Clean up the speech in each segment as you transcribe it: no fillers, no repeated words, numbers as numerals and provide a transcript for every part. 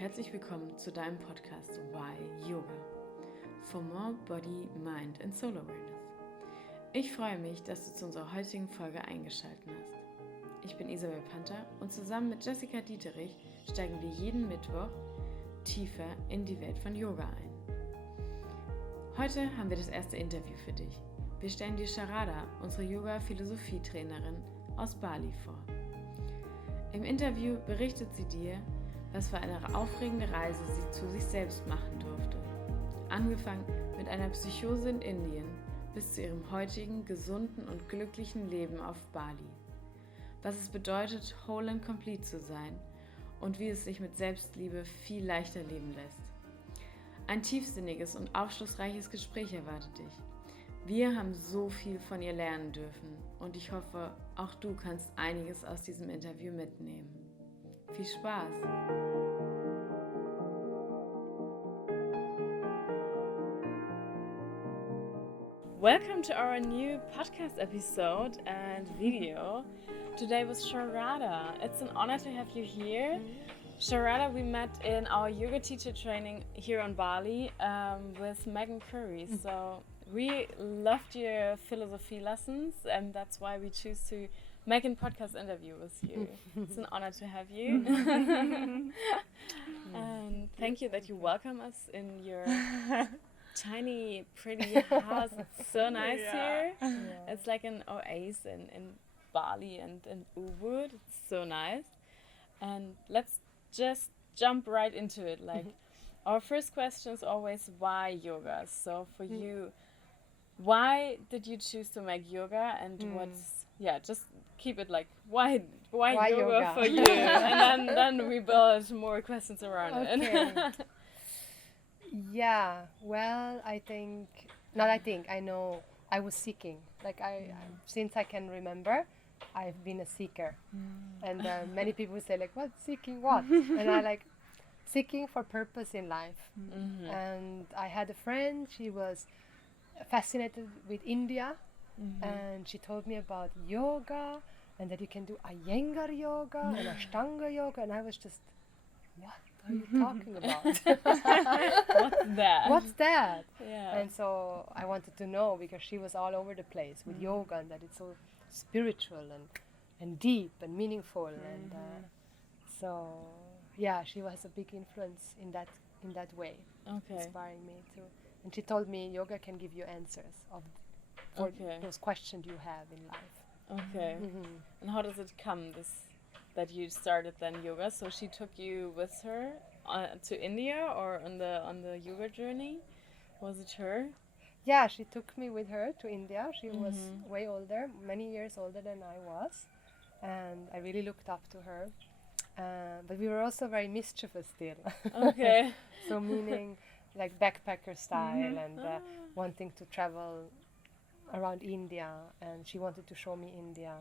herzlich willkommen zu deinem Podcast Why Yoga for more body, mind and soul awareness. Ich freue mich, dass du zu unserer heutigen Folge eingeschaltet hast. Ich bin Isabel Panther und zusammen mit Jessica Dieterich steigen wir jeden Mittwoch tiefer in die Welt von Yoga ein. Heute haben wir das erste Interview für dich. Wir stellen dir Sharada, unsere Yoga-Philosophie-Trainerin aus Bali, vor. Im Interview berichtet sie dir, was für eine aufregende Reise sie zu sich selbst machen durfte. Angefangen mit einer Psychose in Indien bis zu ihrem heutigen, gesunden und glücklichen Leben auf Bali. Was es bedeutet, whole and complete zu sein und wie es sich mit Selbstliebe viel leichter leben lässt. Ein tiefsinniges und aufschlussreiches Gespräch erwartet dich. Wir haben so viel von ihr lernen dürfen und ich hoffe, auch du kannst einiges aus diesem Interview mitnehmen. Viel Spaß! Welcome to our new podcast episode and video. Today with Sharada. It's an honor to have you here. Sharada, we met in our yoga teacher training here on Bali with Megan Curry. So we loved your philosophy lessons and that's why we choose to make a podcast interview with you. It's an honor to have you. And thank you that you welcome us in your tiny, pretty house. It's so nice here. Yeah. It's like an oasis in Bali and in Ubud. It's so nice. And let's just jump right into it. Like our first question is always why yoga? So for you, why did you choose to make yoga and what's just keep it like why yoga for you? And then we build more questions around it. Yeah, well, I know I was seeking. Like since I can remember, I've been a seeker. And many people say like, what, seeking what? And I like seeking for purpose in life. And I had a friend, she was fascinated with India. And she told me about yoga and that you can do Iyengar yoga and Ashtanga yoga. And I was just, what are you talking about? What's that? What's that? Yeah. And so I wanted to know because she was all over the place with yoga and that it's so spiritual and deep and meaningful. And so, yeah, she was a big influence in that way, inspiring me too. And she told me yoga can give you answers for those questions you have in life. Okay. And how does it come that you started then yoga? So she took you with her to India or on the yoga journey? Was it her? Yeah, she took me with her to India. She was way older, many years older than I was, and I really looked up to her. But we were also very mischievous still. Okay. So meaning like backpacker style and wanting to travel around India, and she wanted to show me India,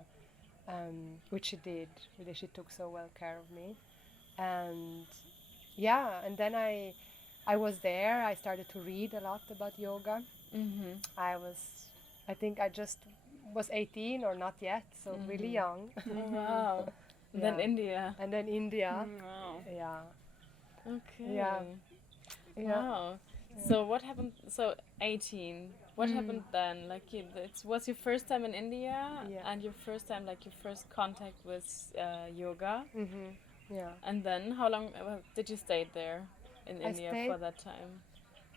which she did. Really, she took so well care of me, and then I was there. I started to read a lot about yoga. I think I just was 18 or not yet, so really young. Wow. And then India. Wow. Yeah. Okay. Yeah. Wow. So what happened? So 18. What happened then? Like it was your first time in India, and your first time, like your first contact with yoga. Yeah. And then how long did you stay there in India for that time?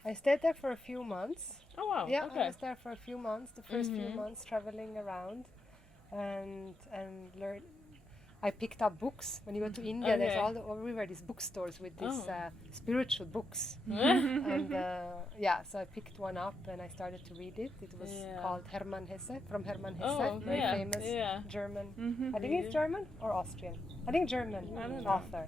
I stayed there for a few months. Oh wow! Yeah, okay. I was there for a few months. The first few months traveling around, and learned. I picked up books. When you go to India, there's everywhere these bookstores with these spiritual books. And so I picked one up and I started to read it. It was called Hermann Hesse, from Hermann Hesse, very famous German. I think it's German or Austrian. I think German author.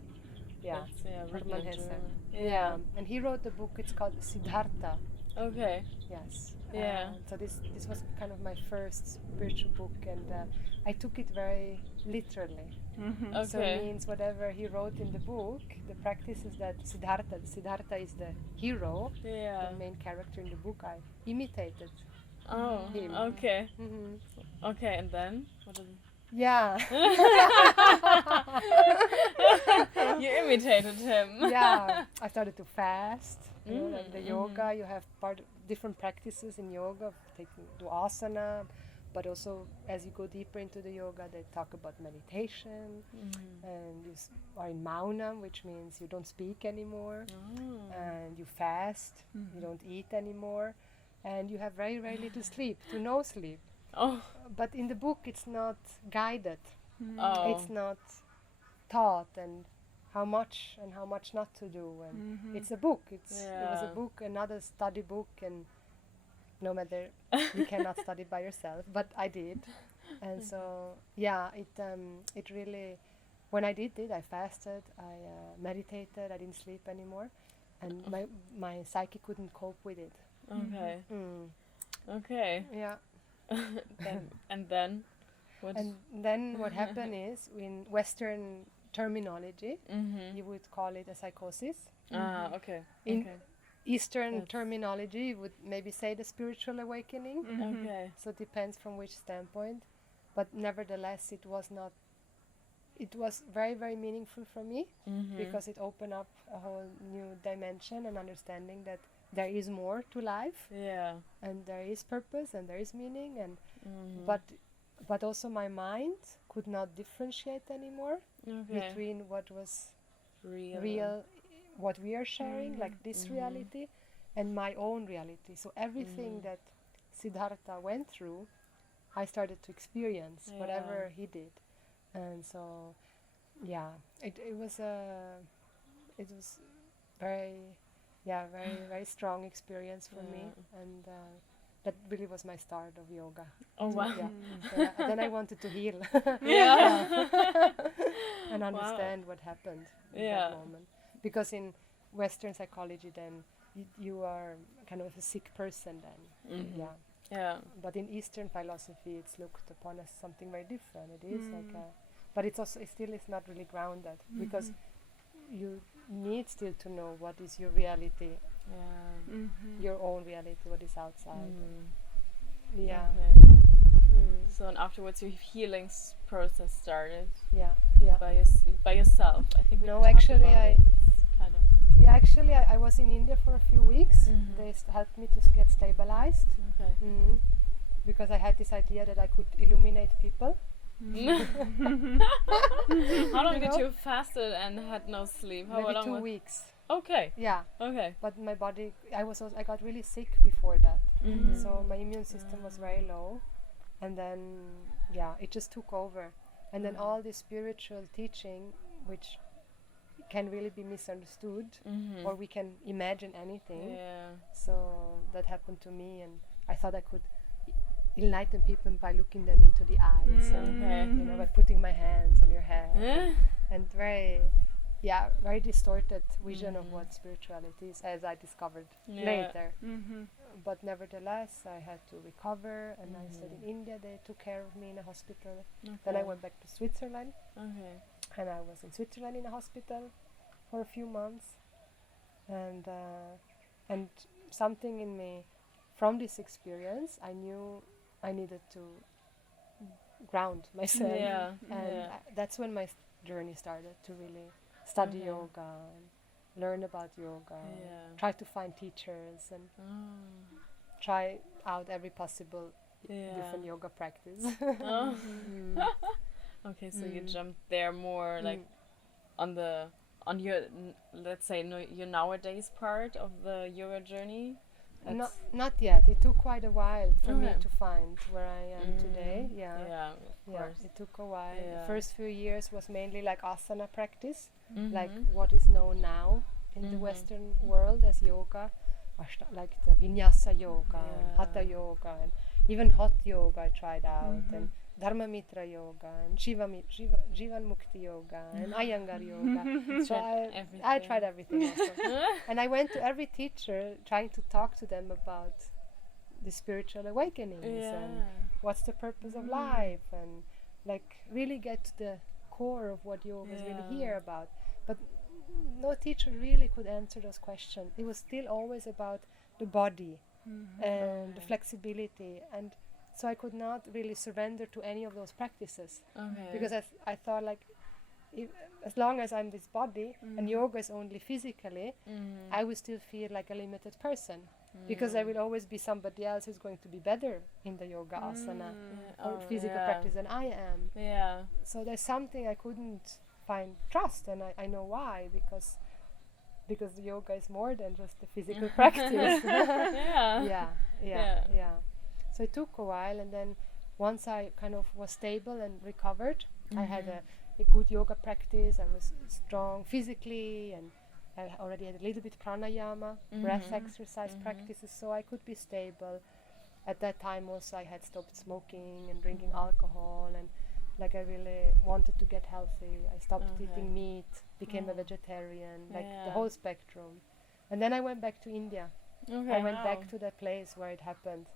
Yeah, Hermann Hesse. Yeah, and he wrote the book. It's called Siddhartha. Okay. Yes. Yeah. So this was kind of my first spiritual book, and I took it very literally. Okay. So it means whatever he wrote in the book, the practice is that Siddhartha is the hero, the main character in the book. I imitated him. Okay. Okay, and then? Yeah. You imitated him. Yeah, I started to fast. You know, like the yoga, you have different practices in yoga, do asana, but also as you go deeper into the yoga, they talk about meditation, and you are in mauna, which means you don't speak anymore, and you fast, you don't eat anymore, and you have very, very little sleep, to no sleep. Oh. But in the book, it's not guided. Oh. It's not taught and how much and how much not to do. And it's a book. It was a book, another study book, and no matter you cannot study by yourself, but I did. And so it really, when I did it, I fasted, I meditated, I didn't sleep anymore, and my psyche couldn't cope with it. Okay. Okay. Yeah. And then what? And then what happened is, in Western terminology, you would call it a psychosis. Okay. In Eastern terminology, would maybe say the spiritual awakening. Okay. So it depends from which standpoint. But nevertheless, it was very, very meaningful for me, because it opened up a whole new dimension and understanding that there is more to life. Yeah. And there is purpose and there is meaning, and but also my mind could not differentiate anymore between what was real, what we are sharing, like this reality, and my own reality. So everything that Siddhartha went through, I started to experience, whatever he did. And so it was very, very, very strong experience for me, and that really was my start of yoga. Oh wow! Yeah. Then I wanted to heal, and understand what happened in that moment. Because in Western psychology, then you are kind of a sick person. Then, Yeah. But in Eastern philosophy, it's looked upon as something very different. It is but it's also, it still is not really grounded, because you need still to know what is your reality, your own reality, what is outside. Yeah. Okay. So and afterwards your healing process started. Yeah. By yourself. I think we No, talked actually, about it, kind of. Yeah, actually, I was in India for a few weeks. They helped me to get stabilized. Okay. Because I had this idea that I could illuminate people. How long did you fasted and had no sleep? How Maybe long? 2 weeks. Okay. Yeah. Okay. But my body, I got really sick before that. So my immune system was very low, and then it just took over. And then all this spiritual teaching, which can really be misunderstood, or we can imagine anything. Yeah. So that happened to me, and I thought I could enlighten people by looking them into the eyes, and by putting my hands on your head, and very distorted vision of what spirituality is, as I discovered later. But nevertheless, I had to recover, and I stayed in India. They took care of me in a hospital. Then I went back to Switzerland, and I was in Switzerland in a hospital for a few months, and something in me from this experience, I knew I needed to ground myself, and that's when my journey started to really study yoga, and learn about yoga, try to find teachers, and try out every possible different yoga practice. Okay, so you jumped there more like on your let's say your nowadays part of the yoga journey. Not yet. It took quite a while for me to find where I am today. Yeah, of course. It took a while. The first few years was mainly like asana practice, like what is known now in the Western world as yoga, like the vinyasa yoga, and hatha yoga, and even hot yoga I tried out, and Dharma Mitra yoga, and Jivan Mukti yoga, and Iyengar yoga. So I tried everything also. And I went to every teacher trying to talk to them about the spiritual awakenings and what's the purpose of life, and like really get to the core of what yoga is really here about. But no teacher really could answer those questions. It was still always about the body and the flexibility, and So I could not really surrender to any of those practices. Okay. Because I thought like, as long as I'm this body and yoga is only physically, I will still feel like a limited person. Because there will always be somebody else who's going to be better in the yoga asana or physical practice than I am. Yeah. So there's something I couldn't find trust, and I know why, because the yoga is more than just the physical practice. Yeah. So it took a while, and then once I kind of was stable and recovered, I had a good yoga practice. I was strong physically, and I already had a little bit pranayama, breath exercise practices, so I could be stable. At that time also I had stopped smoking and drinking alcohol, and like I really wanted to get healthy. I stopped eating meat, became a vegetarian, like the whole spectrum. And then I went back to India. I went back to that place where it happened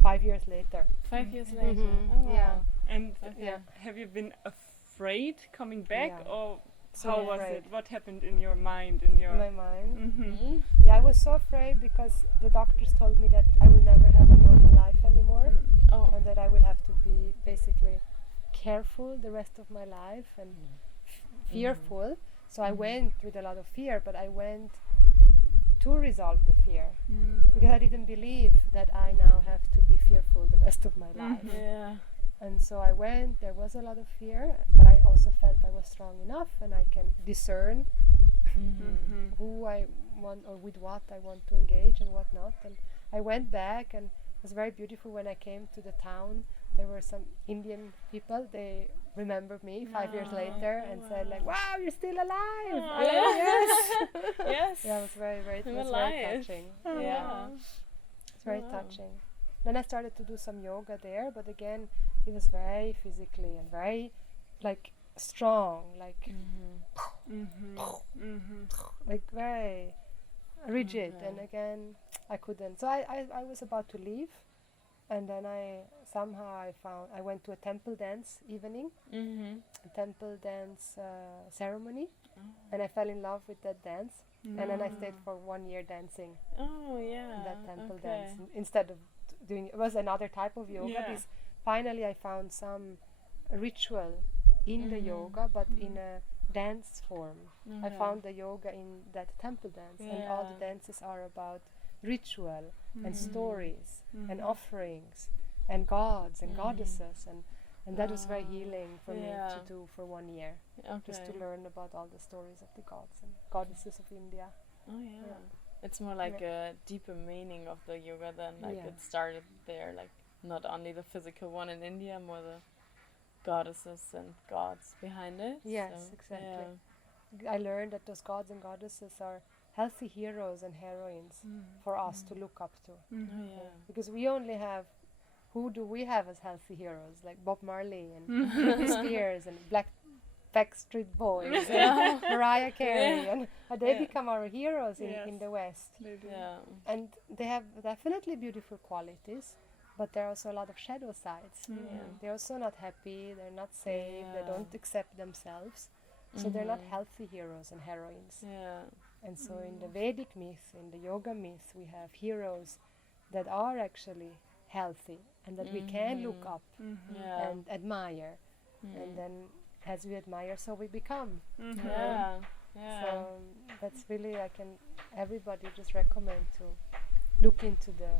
5 years later. 5 years later. Oh, wow. Yeah. And have you been afraid coming back, or So how was afraid. it? What happened in your mind? In your In my mind. Mhm. I was so afraid because the doctors told me that I will never have a normal life anymore, and that I will have to be basically careful the rest of my life and fearful. So I went with a lot of fear, but I went to resolve the fear because I didn't believe that I now have to be fearful the rest of my life. Yeah. And so I went. There was a lot of fear, but I also felt I was strong enough, and I can discern who I want or with what I want to engage and what not. And I went back, and it was very beautiful when I came to the town. There were some Indian people. They remembered me 5 years later and said like, "Wow, you're still alive!" Oh, I said, yes. Yes. Yeah, it was very I'm very alive. touching. Yeah. It's very Wow. touching. Then I started to do some yoga there, but again, it was very physically and very like strong, like like very rigid. And again, I couldn't. So I was about to leave, and then I went to a temple dance evening, a temple dance ceremony, and I fell in love with that dance. And then I stayed for 1 year dancing Oh, yeah. that temple dance instead of doing. It was another type of yoga. Because finally I found some ritual in the yoga, but in a dance form. I found the yoga in that temple dance, and all the dances are about ritual and stories and offerings and gods and goddesses, and that was very healing for me to do for 1 year, just to learn about all the stories of the gods and goddesses of India. Oh, yeah. It's more like a deeper meaning of the yoga than like it started there, like not only the physical one in India, more the goddesses and gods behind it. Yes, So, exactly. I learned that those gods and goddesses are healthy heroes and heroines for us to look up to. Because we only have, who do we have as healthy heroes? Like Bob Marley and Britney Spears and Backstreet Boys and Mariah Carey, and they become our heroes in the West. And they have definitely beautiful qualities, but there are also a lot of shadow sides. They're also not happy, they're not safe, they don't accept themselves. So they're not healthy heroes and heroines. And so in the Vedic myth, in the yoga myth, we have heroes that are actually healthy and that we can look up and admire. And then as we admire, so we become. So that's really, everybody just recommend to look into the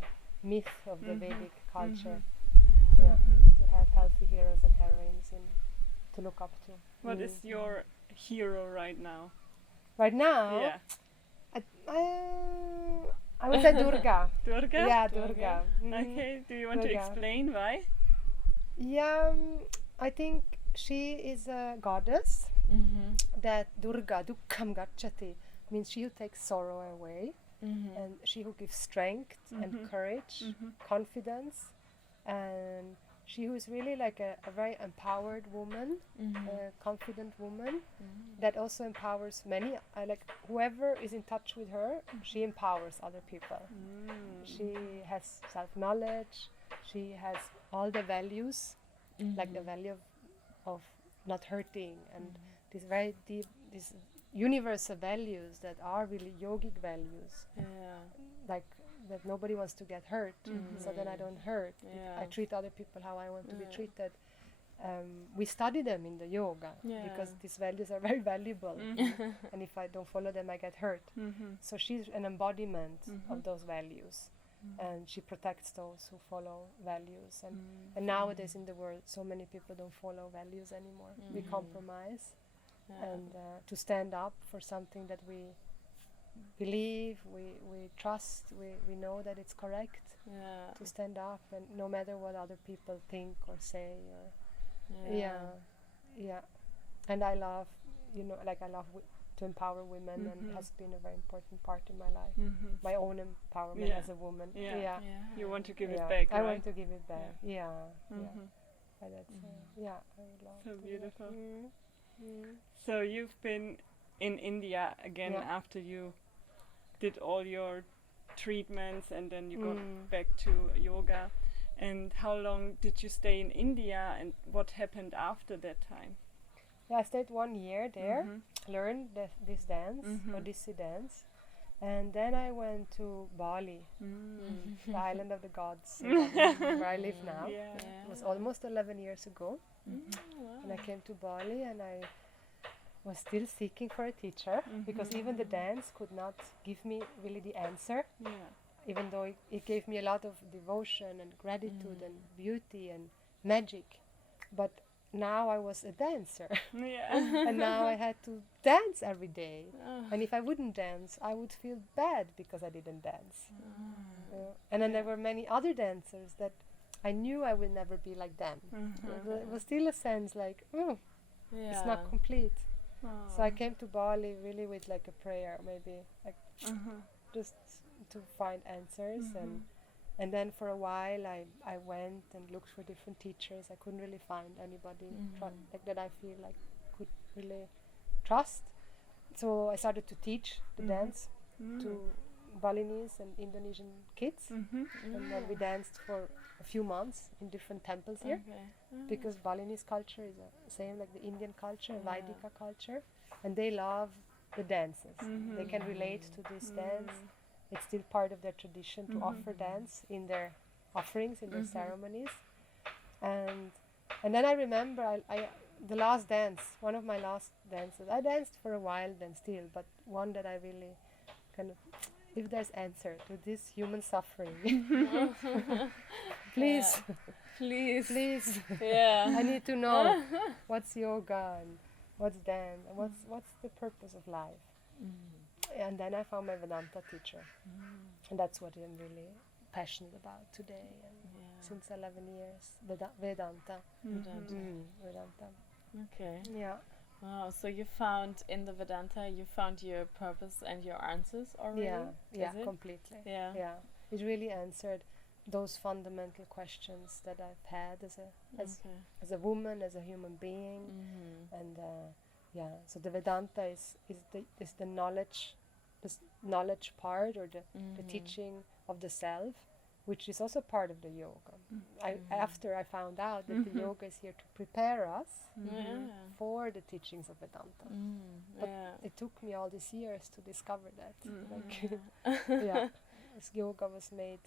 myth of the Vedic culture. To have healthy heroes and heroines to look up to. What is your hero right now? Right now? Yeah. I would say Durga. Durga? Yeah, Durga. Okay, do you want to Durga. explain why? Yeah, I think she is a goddess. That Durga, Dukkham Gacchati, means she who takes sorrow away, and she who gives strength and courage, confidence, and she who is really like a very empowered woman, a confident woman, that also empowers many. Like whoever is in touch with her, she empowers other people. She has self-knowledge, she has all the values, like the value of not hurting, and these very deep, these universal values that are really yogic values. Like that nobody wants to get hurt, so that I don't hurt. I treat other people how I want to be treated. We study them in the yoga because these values are very valuable, and if I don't follow them, I get hurt. So she's an embodiment of those values, and she protects those who follow values. And nowadays in the world, so many people don't follow values anymore. We compromise, and to stand up for something that we believe, we trust, we know that it's correct. To stand up, and no matter what other people think or say, or and I love, I love to empower women, and it has been a very important part in my life. My own empowerment as a woman. You want to give it back, I right? want to give it back. And that's, I would love so to beautiful. So you've been in India again after you did all your treatments, and then you got back to yoga. And how long did you stay in India, and what happened after that time? I stayed 1 year there, learned this dance, Odissi dance, and then I went to Bali, the island of the gods, where I live now. It was almost 11 years ago, and I came to Bali, and I was still seeking for a teacher, because even the dance could not give me really the answer. Even though it gave me a lot of devotion and gratitude and beauty and magic. But now I was a dancer. And now I had to dance every day. And if I wouldn't dance, I would feel bad because I didn't dance. And then there were many other dancers that I knew I would never be like them. It was still a sense like, it's not complete. So I came to Bali really with like a prayer, maybe like just to find answers, and then for a while I went and looked for different teachers. I couldn't really find anybody like that I feel like could really trust. So I started to teach the dance to Balinese and Indonesian kids, and then we danced for a few months in different temples here, because Balinese culture is the same like the Indian culture, Vaidika culture, and they love the dances. They can relate to this dance. It's still part of their tradition to offer dance in their offerings, in their ceremonies. And then I remember I the last dance, one of my last dances, I danced for a while then still, but one that I really kind of, if there's answer to this human suffering, please, please, I need to know what's yoga and what's dance and what's the purpose of life. And then I found my Vedanta teacher, and that's what I'm really passionate about today, and since 11 years, Vedanta. Vedanta. Okay. Yeah. Wow, so you found in the Vedanta, you found your purpose and your answers already? Yeah, completely. Yeah. It really answered those fundamental questions that I've had as a woman, as a human being, and so the Vedanta is the knowledge part, or the teaching of the self, which is also part of the yoga. After I found out that the yoga is here to prepare us for the teachings of Vedanta. But it took me all these years to discover that. This yoga was made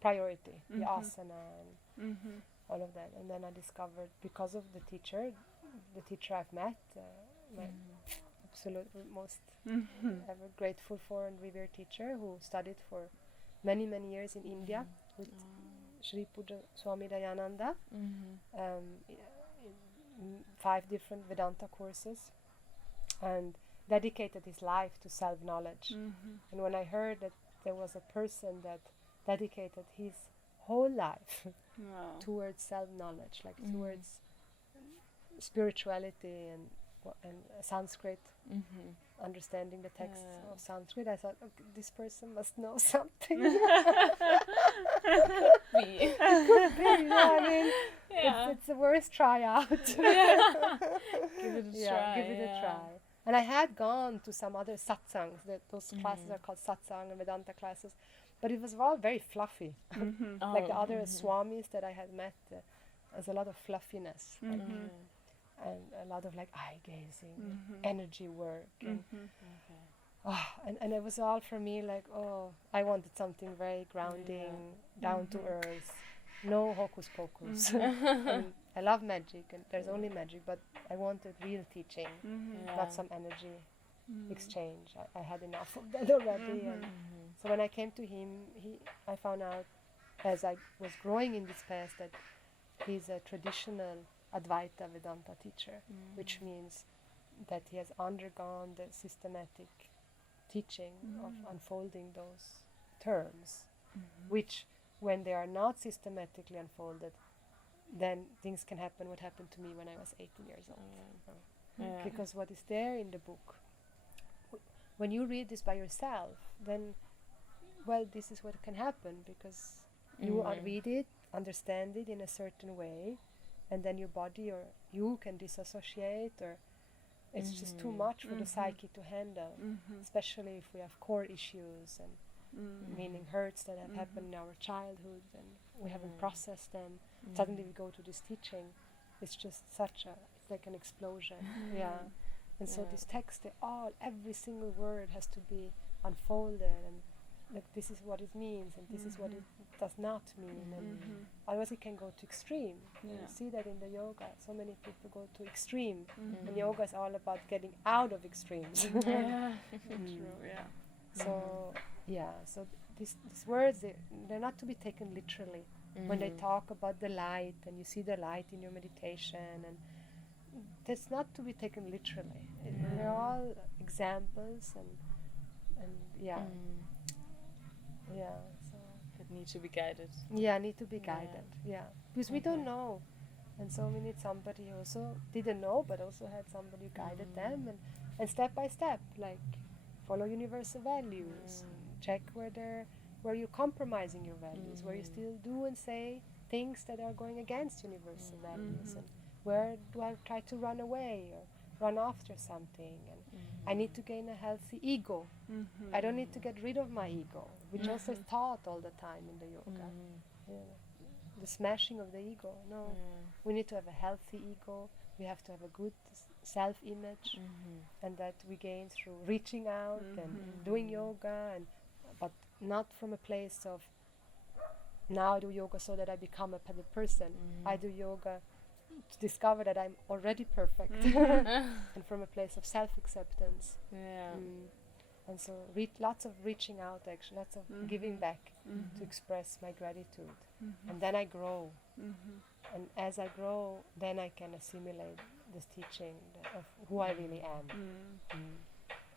priority, the asana and all of that. And then I discovered, because of the teacher I've met, my absolute most ever grateful for and revered teacher, who studied for many years in India with Sri Puja Swami Dayananda, in 5 different Vedanta courses, and dedicated his life to self-knowledge. And when I heard that there was a person that dedicated his whole life towards self-knowledge, like towards spirituality and Sanskrit, understanding the text of Sanskrit, I thought, okay, this person must know something. Could be. I mean, it's the worst tryout. Give it a try. Give it a try. And I had gone to some other satsangs. Those classes are called satsang and Vedanta classes, but it was all very fluffy. Like the other swamis that I had met, there's a lot of fluffiness. And a lot of like eye gazing, energy work. and it was all for me like, I wanted something very grounding, down to earth, no hocus pocus. I love magic, and there's only magic, but I wanted real teaching, not some energy exchange. I had enough of that already. And so when I came to him, I found out, as I was growing in this path, that he's a traditional Advaita Vedanta teacher, which means that he has undergone the systematic teaching of unfolding those terms, which, when they are not systematically unfolded, then things can happen what happened to me when I was 18 years old. Because what is there in the book, when you read this by yourself, then, well, this is what can happen, because you read it, understand it in a certain way, and then your body or you can disassociate, or it's just too much for the psyche to handle, especially if we have core issues, and meaning hurts that have happened in our childhood and we haven't processed them. Suddenly we go to this teaching, it's just it's like an explosion. And so this text, every single word has to be unfolded, and like, this is what it means, and this is what it does not mean, and otherwise it can go to extreme. You see that in the yoga, so many people go to extreme, and yoga is all about getting out of extremes. True, So so these words, they're not to be taken literally. When they talk about the light, and you see the light in your meditation, and that's not to be taken literally. They're all examples, and so That need to be guided. need to be guided. Because we don't know, and so we need somebody who also didn't know, but also had somebody who guided them, and step by step, like, follow universal values, check where you're compromising your values, where you still do and say things that are going against universal values, and where do I try to run away or run after something, and I need to gain a healthy ego. I don't need to get rid of my ego, which also is taught all the time in the yoga. The smashing of the ego. No, we need to have a healthy ego. We have to have a good self-image, and that we gain through reaching out and doing yoga, but not from a place of, now I do yoga so that I become a better person. I do yoga to discover that I'm already perfect, and from a place of self-acceptance. And so lots of reaching out, actually, lots of giving back to express my gratitude. And then I grow. And as I grow, then I can assimilate this teaching of who I really am.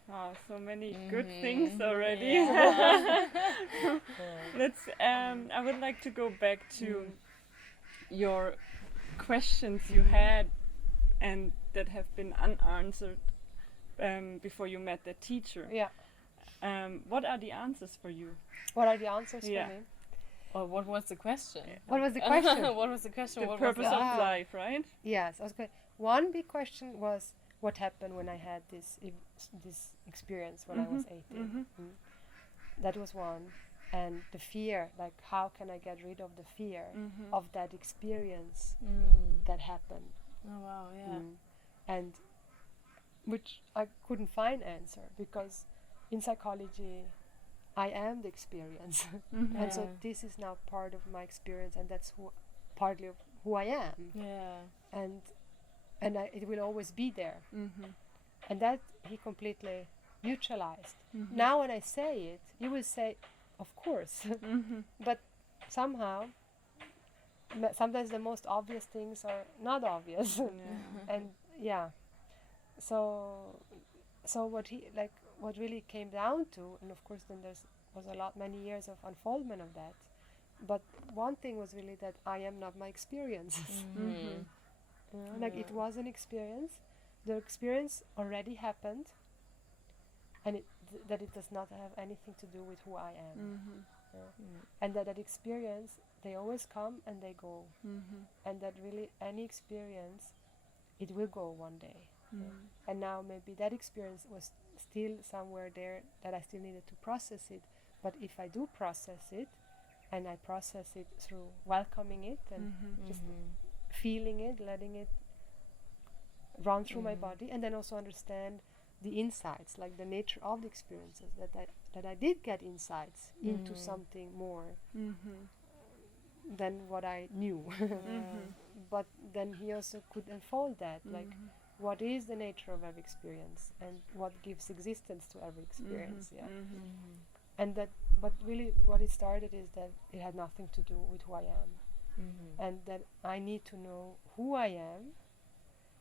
Wow, so many good things already. Let's. I would like to go back to your questions you had and that have been unanswered before you met the teacher. What are the answers for you? What are the answers for me? Or what was the question? What was the question? What was the question? The purpose of life, right? Yes. Okay. One big question was, what happened when I had this experience when I was 18? That was one. And the fear, like, how can I get rid of the fear of that experience that happened? Oh wow, And which I couldn't find answer, because in psychology I am the experience. And so this is now part of my experience, and that's partly of who I am. And it will always be there. And that he completely neutralized. Now when I say it, you will say, of course. But somehow, sometimes the most obvious things are not obvious. And so what really came down to, and of course then was many years of unfoldment of that, but one thing was really that I am not my experiences. Like, it was an experience, the experience already happened, and that it does not have anything to do with who I am. And that experience, they always come and they go, and that really any experience, it will go one day. And now maybe that experience was still somewhere there, that I still needed to process it, but if I do process it, and I process it through welcoming it and just feeling it, letting it run through my body, and then also understand the insights, like the nature of the experiences, that I did get insights into something more than what I knew. But then he also could unfold that, like what is the nature of every experience and what gives existence to every experience. And that, but really what it started is that it had nothing to do with who I am, and that I need to know who I am,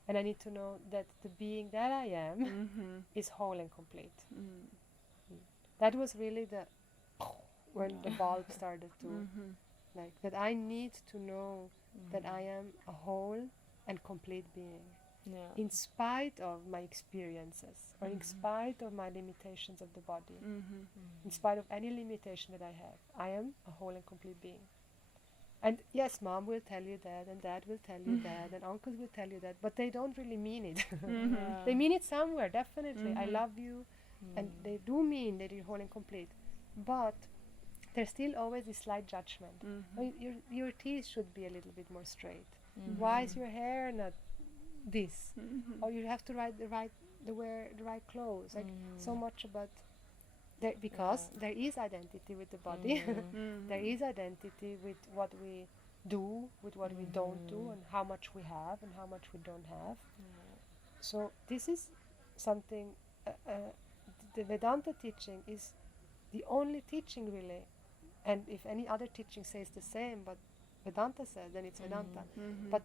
and I need to know that the being that I am is whole and complete. That was really when the bulb started to, like, that I need to know that I am a whole and complete being. In spite of my experiences, or in spite of my limitations of the body, in spite of any limitation that I have, I am a whole and complete being. And yes, mom will tell you that, and dad will tell you that, and uncles will tell you that, but they don't really mean it. They mean it somewhere, definitely. I love you, and they do mean that you're whole and complete. But there's still always this slight judgment. I mean, your teeth should be a little bit more straight. Why is your hair not this? Or you have to wear the right clothes. Like so much about that, because there is identity with the body. There is identity with what we do, with what we don't do, and how much we have and how much we don't have. So this is something. The Vedanta teaching is the only teaching really, and if any other teaching says the same, but Vedanta says, then it's Vedanta. But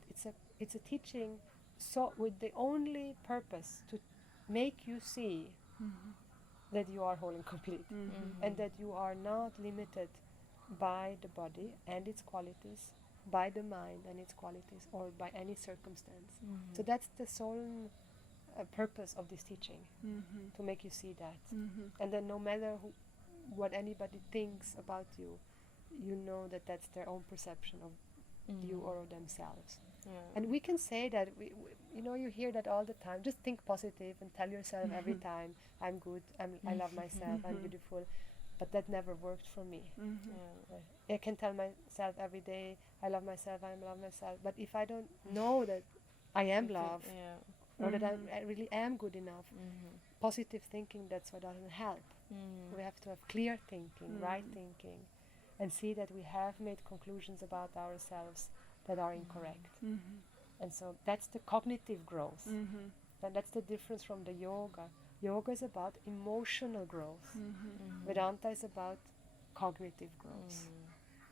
it's a teaching. So with the only purpose to make you see that you are whole and complete, and that you are not limited by the body and its qualities, by the mind and its qualities, or by any circumstance. So that's the sole purpose of this teaching, to make you see that. And then no matter what anybody thinks about you, you know that that's their own perception of you or of themselves. And we can say that, you know, you hear that all the time. Just think positive and tell yourself every time, I'm good, I love myself, I'm beautiful. But that never worked for me. I can tell myself every day, I love myself, I love myself. But if I don't know that I am loved, or that I really am good enough, positive thinking, that's what doesn't help. We have to have clear thinking, right thinking, and see that we have made conclusions about ourselves that are incorrect. And so that's the cognitive growth. And that's the difference from the yoga. Yoga is about emotional growth. Vedanta is about cognitive growth.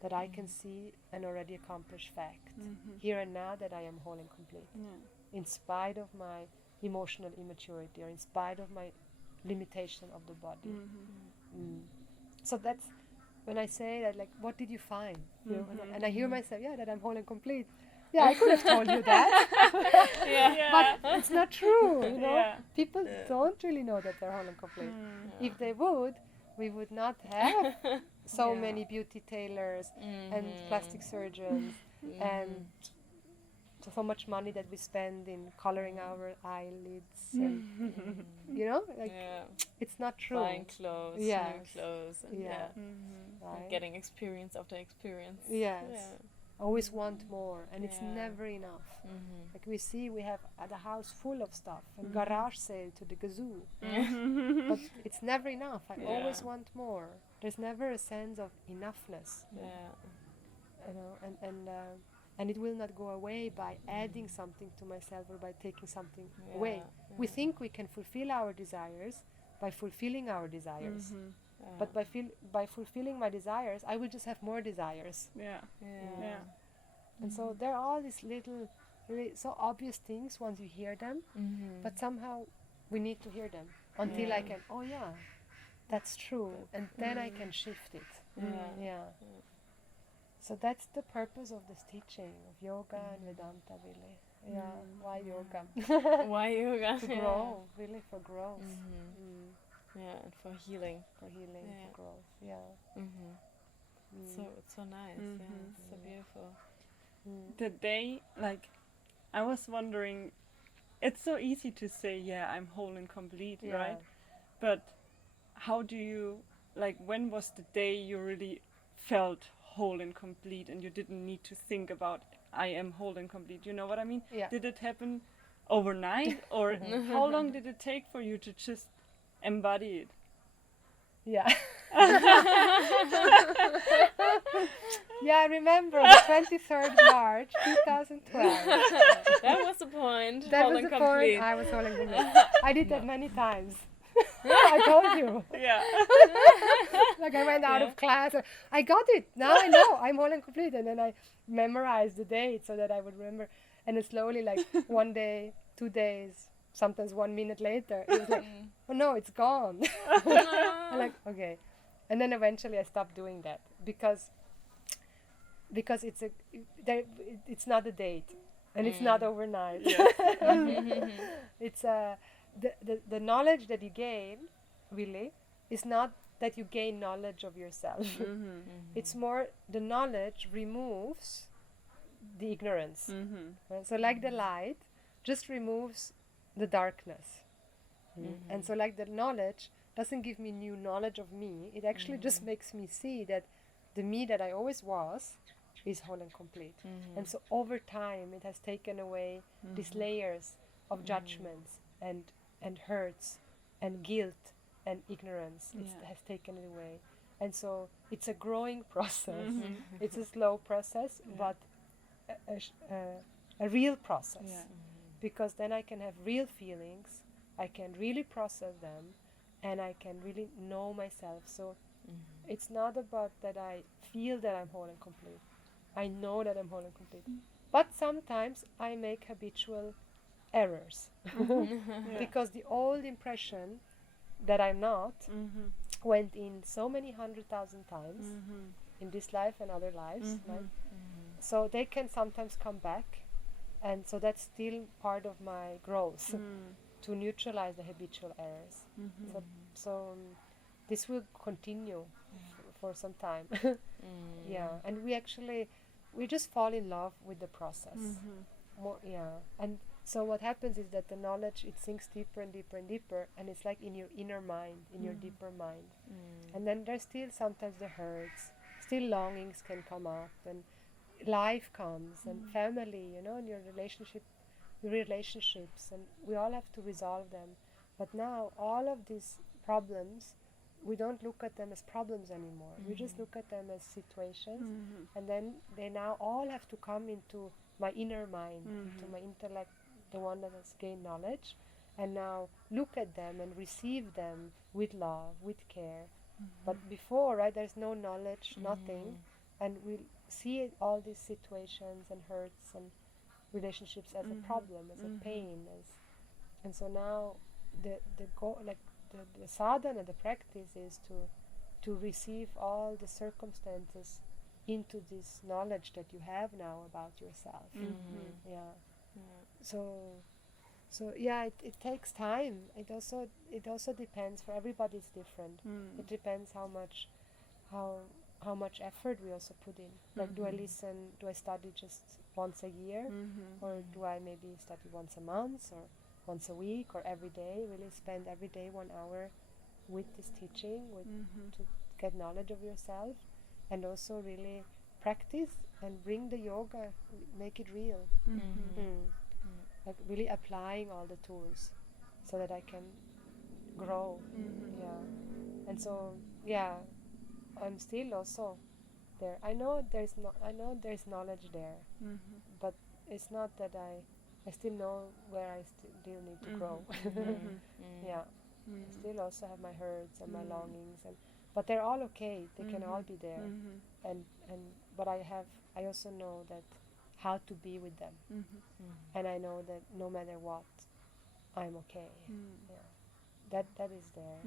That I can see an already accomplished fact. Here and now, that I am whole and complete. In spite of my emotional immaturity, or in spite of my limitation of the body. So that's when I say that, like, what did you find? You know, and I hear myself, that I'm whole and complete. Yeah, I could have told you that. But it's not true, you know. People don't really know that they're whole and complete. If they would, we would not have so many beauty tailors and plastic surgeons and so much money that we spend in coloring our eyelids and, you know, like, it's not true. Buying clothes, new clothes, and right. Getting experience after experience. Always want more, and it's never enough. Like we see, we have a house full of stuff and garage sale to the gazoo, but it's never enough. I always want more. There's never a sense of enoughness. You know, and it will not go away by adding something to myself or by taking something away. We think we can fulfill our desires by fulfilling our desires. But by fulfilling my desires, I will just have more desires. And so there are all these little, really so obvious things once you hear them, but somehow we need to hear them until I can, that's true, and then I can shift it. So that's the purpose of this teaching of yoga and Vedanta, really. Why yoga? Why yoga? To grow, really, for growth. And for healing. For growth, So it's so nice, it's so beautiful. The day, like, I was wondering, it's so easy to say, I'm whole and complete, right? But how do you, like, when was the day you really felt whole and complete and you didn't need to think about, I am whole and complete? You know what I mean? Did it happen overnight, or how long did it take for you to just embody it? Yeah. Yeah, I remember the 23rd March 2012. That was the point. That was Holding the complete. point. I was holding complete. I did that many times. I told you. Yeah. Like I went out of class. I got it. Now I know. I'm holding complete. And then I memorized the date so that I would remember. And then slowly, like 1 day, 2 days, sometimes 1 minute later, it was like, oh no, it's gone. I'm like, okay. And then eventually I stopped doing that because it's not a date and it's not overnight. It's the knowledge that you gain really is not that you gain knowledge of yourself. It's more the knowledge removes the ignorance. So like the light just removes the darkness. And so like the knowledge doesn't give me new knowledge of me, it actually just makes me see that the me that I always was is whole and complete. And so over time it has taken away these layers of judgments and hurts and guilt and ignorance. It has taken it away. And so it's a growing process. It's a slow process, but a real process. Because then I can have real feelings, I can really process them, and I can really know myself. So it's not about that I feel that I'm whole and complete. I know that I'm whole and complete. But sometimes I make habitual errors. Because the old impression that I'm not went in so many 100,000 times in this life and other lives. Right? So they can sometimes come back. And so that's still part of my growth, to neutralize the habitual errors. So this will continue for some time. Yeah, and we just fall in love with the process. And so what happens is that the knowledge, it sinks deeper and deeper and deeper, and it's like in your inner mind, in your deeper mind. And then there's still sometimes the hurts, still longings can come up, and life comes, and family, and your relationships, and we all have to resolve them. But now all of these problems, we don't look at them as problems anymore. We just look at them as situations, and then they now all have to come into my inner mind, into my intellect, the one that has gained knowledge, and now look at them and receive them with love, with care. But before, right, there's no knowledge, nothing, and we see all these situations and hurts and relationships as a problem, as a pain, and so now the goal, like the sadhana, the practice is to receive all the circumstances into this knowledge that you have now about yourself. So it takes time. It also depends. For everybody it's different. It depends how much effort we also put in. Like, do I listen? Do I study just once a year, or do I maybe study once a month, or once a week, or every day? Really spend every day 1 hour with this teaching, to get knowledge of yourself, and also really practice and bring the yoga, make it real. Like really applying all the tools, so that I can grow. And so I'm still also there. I know there's knowledge there, but it's not that I still know where I still need to grow. I still also have my hurts and my longings, but they're all okay. They can all be there, but I also know that how to be with them, and I know that no matter what, I'm okay. That is there.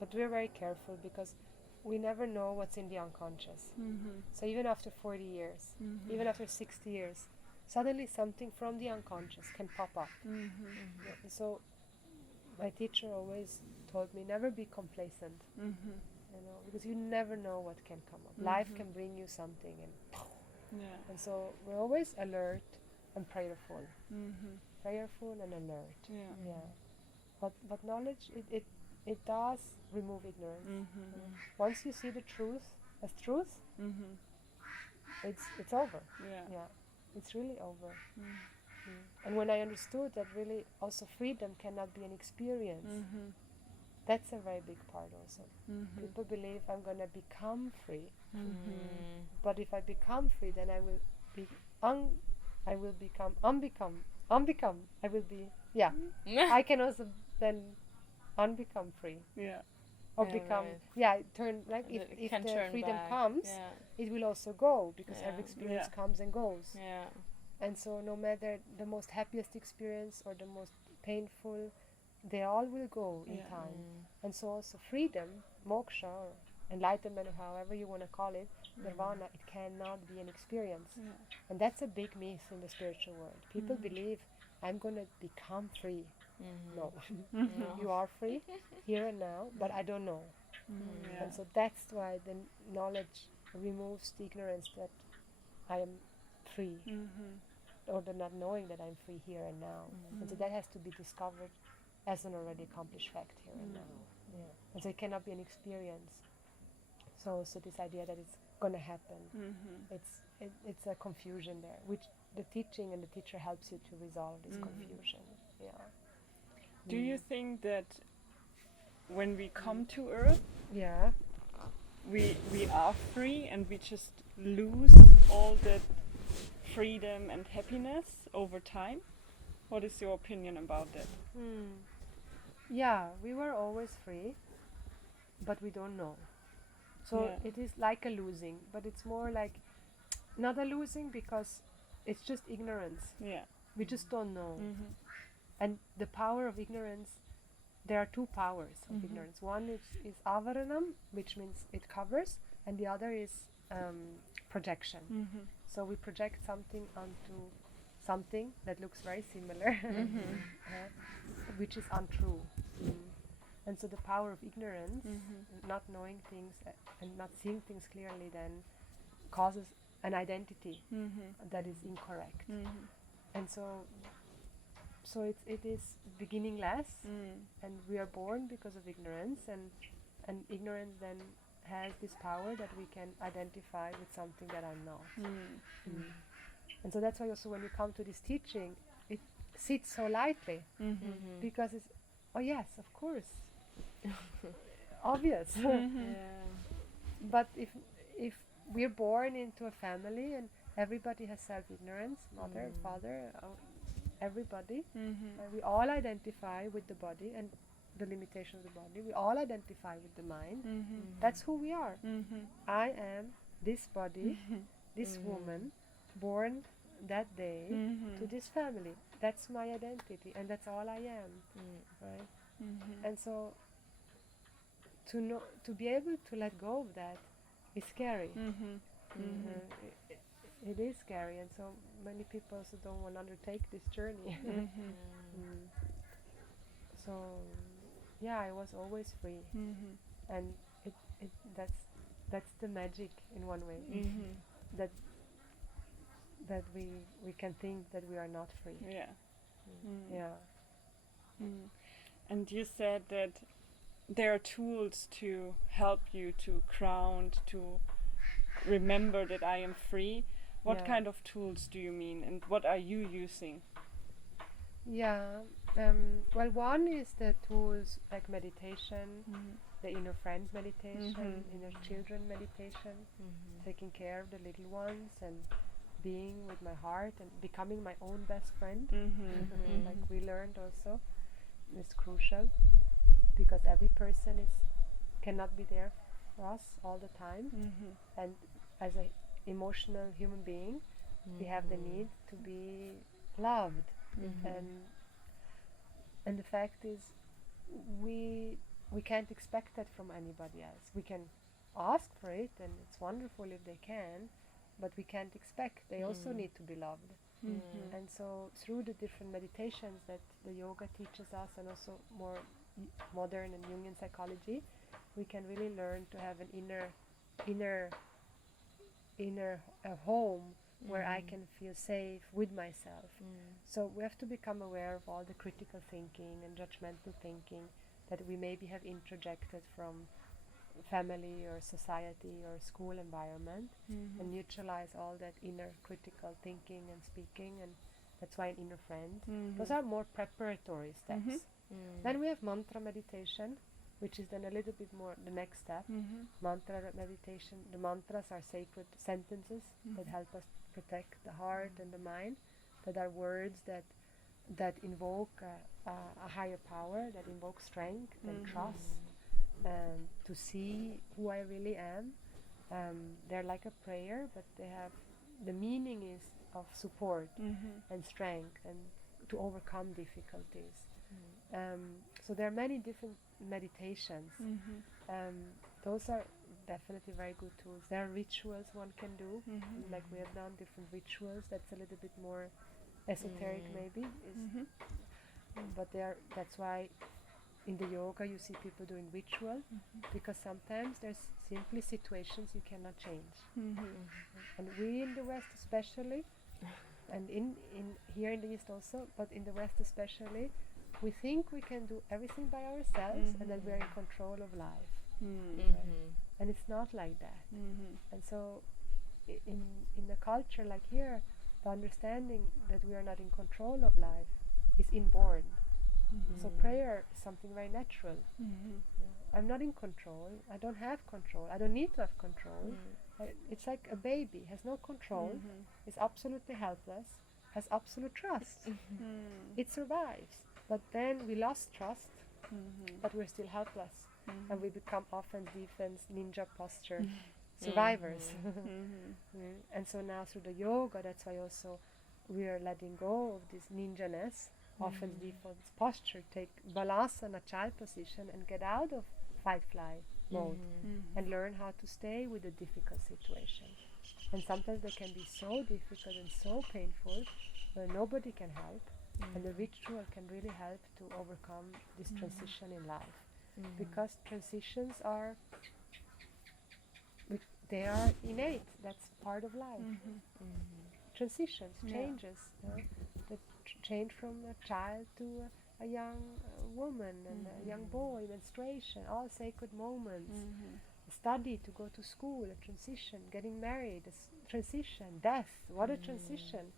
But we're very careful because we never know what's in the unconscious. So even after 40 years, even after 60 years, suddenly something from the unconscious can pop up. So my teacher always told me, never be complacent, because you never know what can come up. Life can bring you something, and so we're always alert and prayerful. Prayerful and alert. But knowledge, it does remove ignorance. Once you see the truth as truth, it's over. It's really over. And when I understood that really also freedom cannot be an experience, that's a very big part also. People believe I'm going to become free. But if I become free, then I will be I will become I will be I can also then unbecome free. Or become turn like if the freedom comes, it will also go, because every experience comes and goes. And so no matter the most happiest experience or the most painful, they all will go in time. And so also freedom, moksha, or enlightenment, or however you want to call it, nirvana, it cannot be an experience. And that's a big myth in the spiritual world. People believe I'm going to become free. No. You are free here and now, but I don't know. And so that's why the knowledge removes the ignorance that I am free, or the not knowing that I'm free here and now. And so that has to be discovered as an already accomplished fact here and now. And so it cannot be an experience. So this idea that it's going to happen, it's a confusion there, which the teaching and the teacher helps you to resolve this confusion. Do you think that when we come to Earth, we are free and we just lose all that freedom and happiness over time? What is your opinion about that? Yeah, we were always free, but we don't know. So it is like a losing, but it's more like not a losing because it's just ignorance. We just don't know. And the power of ignorance, there are two powers of ignorance. One is avaranam, which means it covers, and the other is projection. So we project something onto something that looks very similar, which is untrue. And so the power of ignorance, not knowing things and not seeing things clearly, then causes an identity that is incorrect. And so it is beginningless, and we are born because of ignorance, and ignorance then has this power that we can identify with something that I'm not. And so that's why also when you come to this teaching, it sits so lightly, because it's, oh yes, of course, obvious. But if we're born into a family and everybody has self-ignorance, mother, father, everybody, and we all identify with the body and the limitation of the body, we all identify with the mind. That's who we are. I am this body, this woman, born that day to this family. That's my identity, and that's all I am, right? And so to be able to let go of that is scary. It is scary, and so many people also don't want to undertake this journey. So yeah, I was always free, and that's the magic in one way, that we can think that we are not free. And you said that there are tools to help you to ground, to remember that I am free. What kind of tools do you mean, and what are you using? Well, one is the tools like meditation, the inner friend meditation, inner children meditation, taking care of the little ones and being with my heart and becoming my own best friend, like we learned also, is crucial, because every person cannot be there for us all the time, and as an emotional human being, we have the need to be loved, and the fact is, we can't expect that from anybody else. We can ask for it, and it's wonderful if they can, but we can't expect. They also need to be loved. And so through the different meditations that the yoga teaches us, and also more modern and Jungian psychology, we can really learn to have an inner home where I can feel safe with myself. So we have to become aware of all the critical thinking and judgmental thinking that we maybe have introjected from family or society or school environment, and neutralize all that inner critical thinking and speaking, and that's why an inner friend. Those are more preparatory steps. Then we have mantra meditation, which is then a little bit more the next step. Mantra meditation, the mantras are sacred sentences that help us protect the heart and the mind, that are words that invoke a higher power, that invoke strength and trust, and to see who I really am. They're like a prayer, but they have, the meaning is of support and strength and to overcome difficulties. So there are many different meditations. Those are definitely very good tools. There are rituals one can do, like we have done different rituals. That's a little bit more esoteric maybe, but that's why in the yoga you see people doing ritual, because sometimes there's simply situations you cannot change. And we in the West especially, and in here in the East also, but in the West especially, we think we can do everything by ourselves and that we are in control of life. And it's not like that. And so in a culture like here, the understanding that we are not in control of life is inborn. So prayer is something very natural. I'm not in control. I don't have control. I don't need to have control. It's like a baby has no control, is absolutely helpless, has absolute trust. It survives. But then we lost trust, but we're still helpless. And we become often defense, ninja posture survivors. And so now through the yoga, that's why also we are letting go of this ninja-ness, often defense posture, take balasana, child position, and get out of fight-fly mode and learn how to stay with a difficult situation. And sometimes they can be so difficult and so painful where nobody can help, and the ritual can really help to overcome this transition in life. Because transitions are, they are innate, that's part of life. Transitions, changes, that change from a child to a young woman and a young boy, menstruation, all sacred moments. Study to go to school, a transition, getting married, a transition, death, what a transition.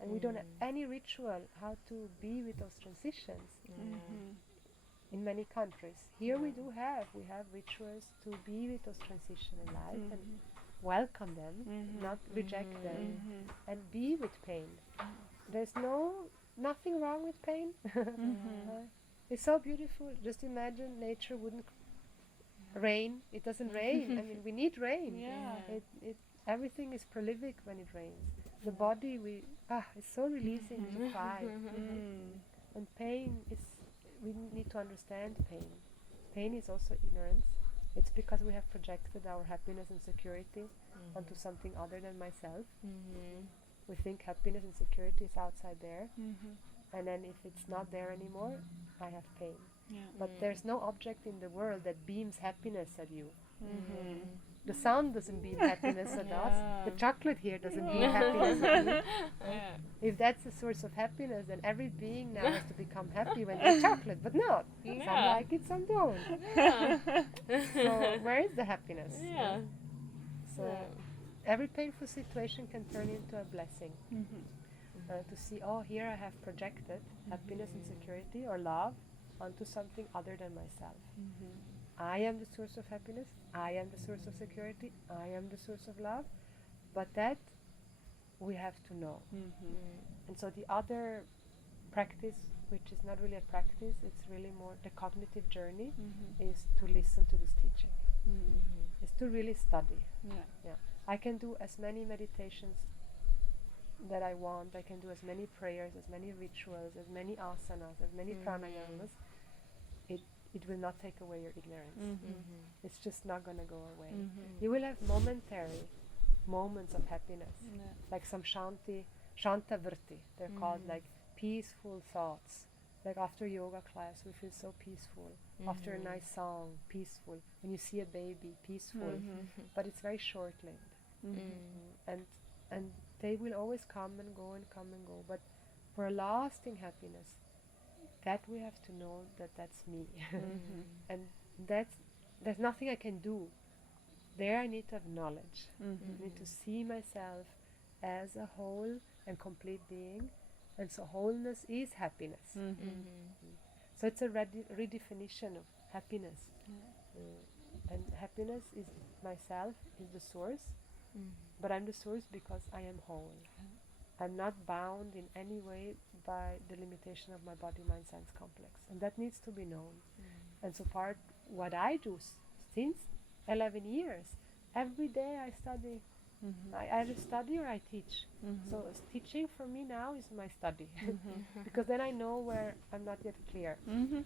And we don't have any ritual how to be with those transitions in many countries. Here we have rituals to be with those transitions in life and welcome them, not reject them, and be with pain. There's nothing wrong with pain. It's so beautiful. Just imagine nature wouldn't rain. It doesn't rain. I mean, we need rain. Everything is prolific when it rains. The body, it's so releasing to cry. And pain is, we need to understand pain. Pain is also ignorance. It's because we have projected our happiness and security onto something other than myself. We think happiness and security is outside there. And then if it's not there anymore, I have pain. But there's no object in the world that beams happiness at you. The sun doesn't beam happiness at us. The chocolate here doesn't beam happiness at you. If that's the source of happiness, then every being now has to become happy when they eat chocolate. But not. Some like it, some don't. So where is the happiness? So every painful situation can turn into a blessing. To see, here I have projected happiness and security or love onto something other than myself. I am the source of happiness, I am the source of security, I am the source of love, but that we have to know. And so the other practice, which is not really a practice, it's really more the cognitive journey, is to listen to this teaching. Is to really study. I can do as many meditations that I want, I can do as many prayers, as many rituals, as many asanas, as many pranayamas. It will not take away your ignorance. It's just not going to go away. You will have momentary moments of happiness, like some shanta vrti. They're called like peaceful thoughts. Like after yoga class, we feel so peaceful. After a nice song, peaceful. When you see a baby, peaceful. But it's very short-lived. And they will always come and go and come and go. But for a lasting happiness, that we have to know that that's me. And that's there's nothing I can do. There I need to have knowledge. I need to see myself as a whole and complete being. And so wholeness is happiness. So it's a redefinition of happiness. And happiness is myself, is the source. But I'm the source because I am whole. I'm not bound in any way by the limitation of my body, mind, sense complex. And that needs to be known. And so what I do since 11 years, every day I study. I either study or I teach. So teaching for me now is my study. Because then I know where I'm not yet clear. You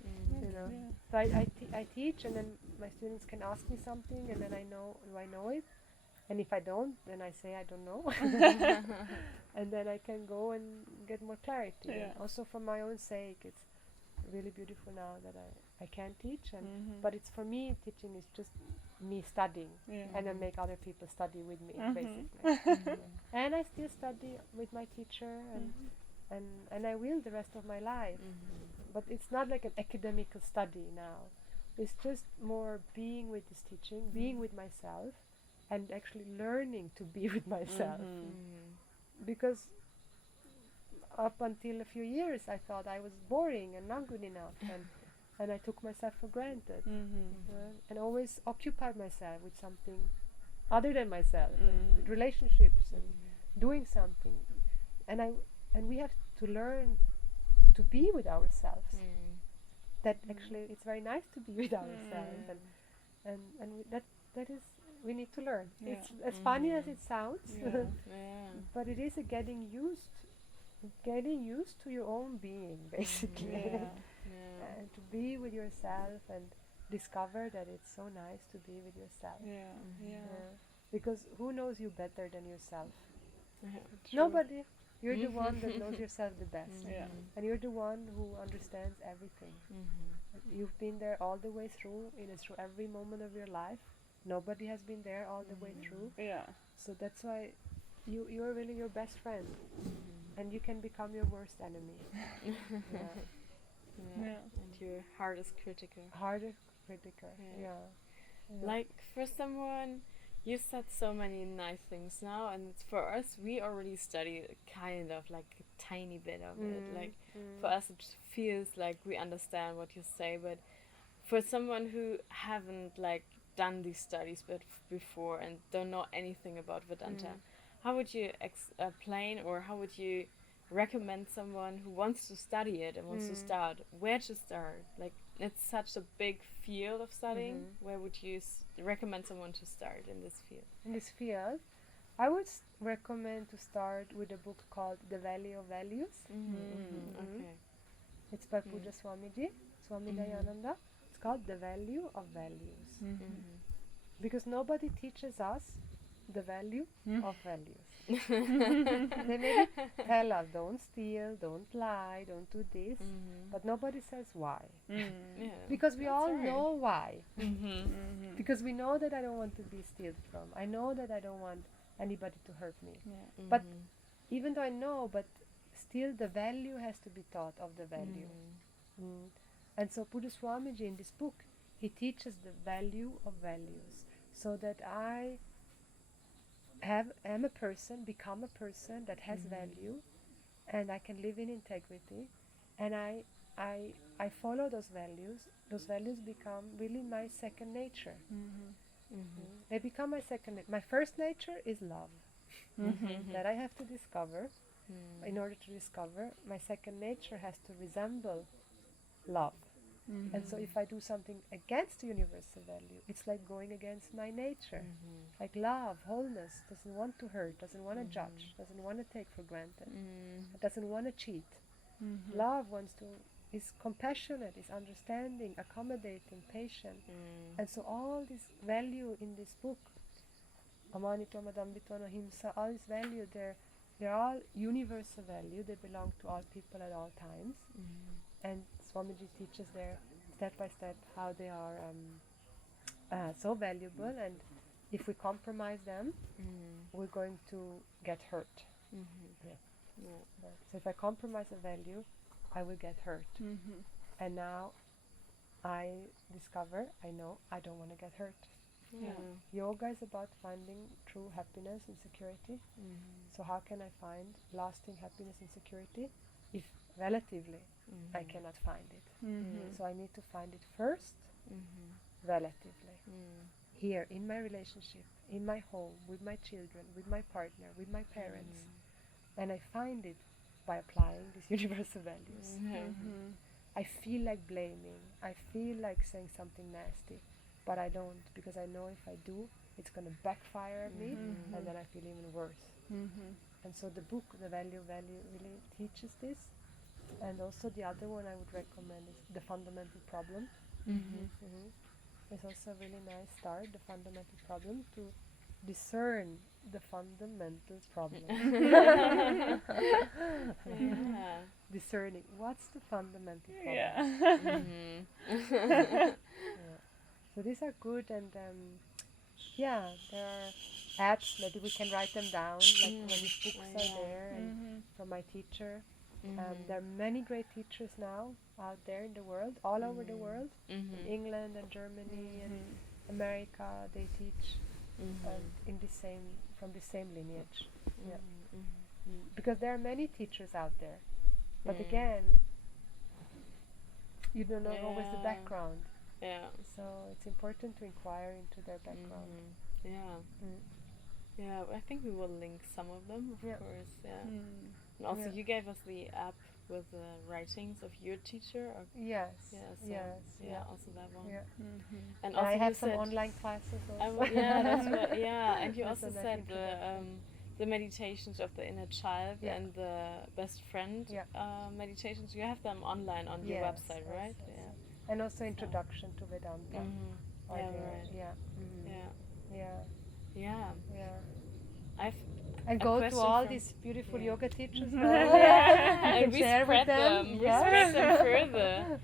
know? So I teach, and then my students can ask me something, and then I know, do I know it? And if I don't, then I say I don't know. And then I can go and get more clarity. And also for my own sake, it's really beautiful now that I can teach. But it's for me, teaching is just me studying. And I make other people study with me, basically. And I still study with my teacher, and I will the rest of my life. But it's not like an academical study now. It's just more being with this teaching, being with myself, and actually learning to be with myself. Because up until a few years I thought I was boring and not good enough, and I took myself for granted, and always occupied myself with something other than myself, and with relationships and doing something, and we have to learn to be with ourselves. That actually it's very nice to be with ourselves, and that is, we need to learn. It's as funny as it sounds, but it is a getting used to your own being, basically. And to be with yourself and discover that it's so nice to be with yourself. Because who knows you better than yourself? Nobody. You're the one that knows yourself the best. And you're the one who understands everything. You've been there all the way through, through every moment of your life. Nobody has been there all the way through. So that's why you're really your best friend. And you can become your worst enemy. And your hardest critical. Like for someone, you said so many nice things now, and for us, we already study kind of like a tiny bit of it. Like for us, it feels like we understand what you say, but for someone who haven't like done these studies before and don't know anything about Vedanta, how would you explain, or how would you recommend someone who wants to study it and wants to start, where to start? Like, it's such a big field of studying. Where would you recommend someone to start in this field? In this field, I would recommend to start with a book called The Value of Values. Okay. It's by Puja Swamiji, Swami Dayananda. It's called The Value of Values. Because nobody teaches us the value of values. They maybe tell us, don't steal, don't lie, don't do this, but nobody says why. Because we all know why. Because we know that I don't want to be stealed from. I know that I don't want anybody to hurt me. But even though I know, but still the value has to be taught of the value. And so Puja Swamiji in this book, he teaches the value of values, so that I am a person, become a person that has value, and I can live in integrity, and I follow those values. Those values become really my second nature. They become my second nature. My first nature is love, that I have to discover. In order to discover, my second nature has to resemble love. And so if I do something against the universal value, it's like going against my nature. Like love, wholeness, doesn't want to hurt, doesn't want to judge, doesn't want to take for granted, doesn't want to cheat. Love is compassionate, is understanding, accommodating, patient. And so all this value in this book, Amanito, Madambito, Ahimsa, all this value, they're all universal value. They belong to all people at all times. And Swamiji teaches there step by step how they are so valuable, and if we compromise them, we're going to get hurt. So if I compromise a value, I will get hurt. And now I discover, I know I don't want to get hurt. Yoga is about finding true happiness and security. So how can I find lasting happiness and security if relatively I cannot find it? So I need to find it first, relatively. Here, in my relationship, in my home, with my children, with my partner, with my parents. And I find it by applying these universal values. I feel like blaming, I feel like saying something nasty, but I don't, because I know if I do, it's going to backfire at me, and then I feel even worse. And so the book, The Value really teaches this. And also the other one I would recommend is The Fundamental Problem. It's also a really nice start, The Fundamental Problem, to discern the fundamental problem. Discerning what's the fundamental problem. So these are good, and there are apps. Maybe we can write them down, like when these books are there, and from my teacher. There are many great teachers now out there in the world, all over the world, in England and Germany and America. They teach in from the same lineage. Because there are many teachers out there, but again, you don't know always the background. So it's important to inquire into their background. I think we will link some of them, of course. And also, you gave us the app with the writings of your teacher. Or also that one. And also I have some online classes also. That's what. And you also said the meditations of the inner child and the best friend meditations. You have them online on your website, right? And also Introduction to Vedanta. And go to all these beautiful yoga teachers now. And we spread them. We spread them further.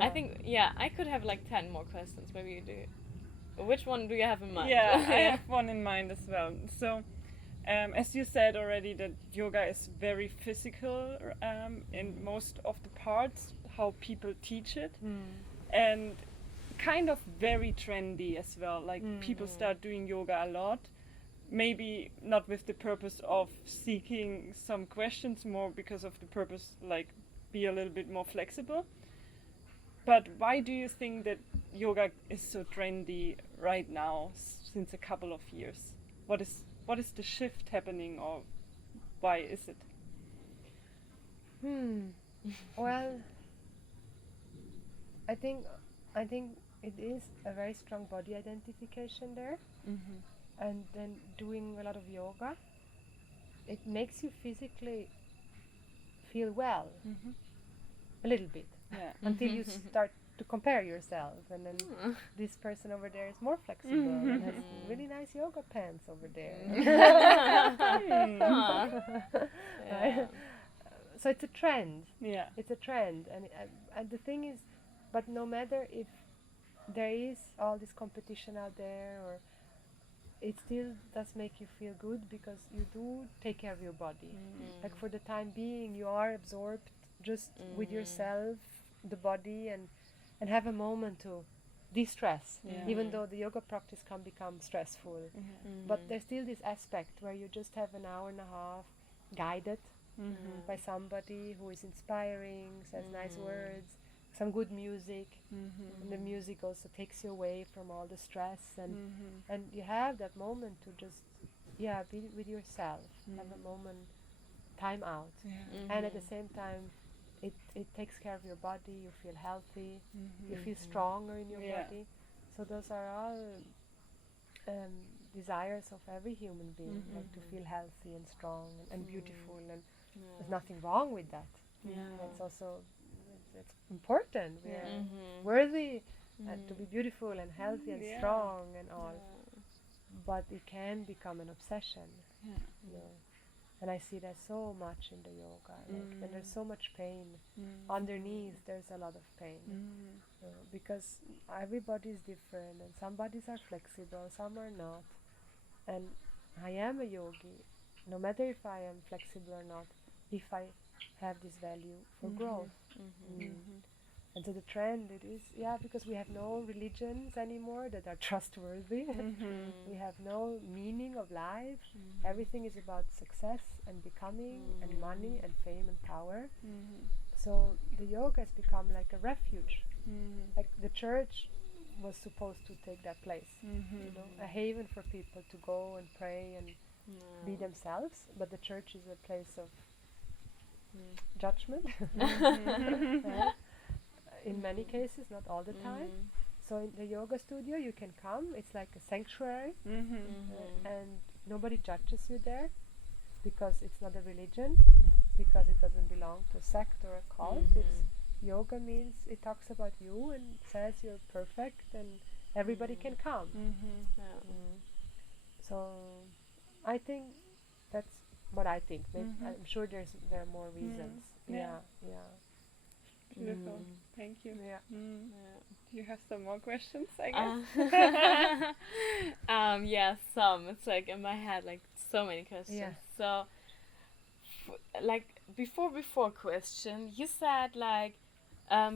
I think I could have like 10 more questions. Maybe you do. Which one do you have in mind? I have one in mind as well. So as you said already, that yoga is very physical in most of the parts, how people teach it, and kind of very trendy as well. Like people start doing yoga a lot, maybe not with the purpose of seeking some questions, more because of the purpose like be a little bit more flexible. But why do you think that yoga is so trendy right now since a couple of years? What is the shift happening, or why is it? Well, I think it is a very strong body identification there, and then doing a lot of yoga, it makes you physically feel well, a little bit, until you start to compare yourself, and then this person over there is more flexible and has really nice yoga pants over there. Right? So it's a trend. It's a trend, and the thing is, but no matter if there is all this competition out there, or it still does make you feel good, because you do take care of your body. Like for the time being, you are absorbed just with yourself, the body, and have a moment to de-stress, even though the yoga practice can become stressful. But there's still this aspect where you just have an hour and a half guided by somebody who is inspiring, says nice words, some good music, and the music also takes you away from all the stress, and you have that moment to just be with yourself, have a moment, time out, and at the same time it takes care of your body, you feel healthy, you feel stronger in your body. So those are all desires of every human being, like to feel healthy and strong and beautiful, and there's nothing wrong with that. It's also it's important. We are worthy to be beautiful and healthy and strong and all, but it can become an obsession. And I see that so much in the yoga, like when there's so much pain underneath, there's a lot of pain, because everybody is different, and some bodies are flexible, some are not, and I am a yogi, no matter if I am flexible or not, if I have this value for growth. And so the trend it is, because we have no religions anymore that are trustworthy. We have no meaning of life. Everything is about success and becoming and money and fame and power. So the yoga has become like a refuge. Like the church was supposed to take that place, you know, a haven for people to go and pray and be themselves. But the church is a place of judgment. In many cases, not all the time. So in the yoga studio you can come, it's like a sanctuary, and nobody judges you there because it's not a religion, because it doesn't belong to a sect or a cult. It's yoga means it talks about you and says you're perfect and everybody can come. So I think that's what I think. Maybe I'm sure there are more reasons. Beautiful. Thank you. Do you have some more questions, I guess? Some. It's like in my head, like so many questions. So, like before question, you said like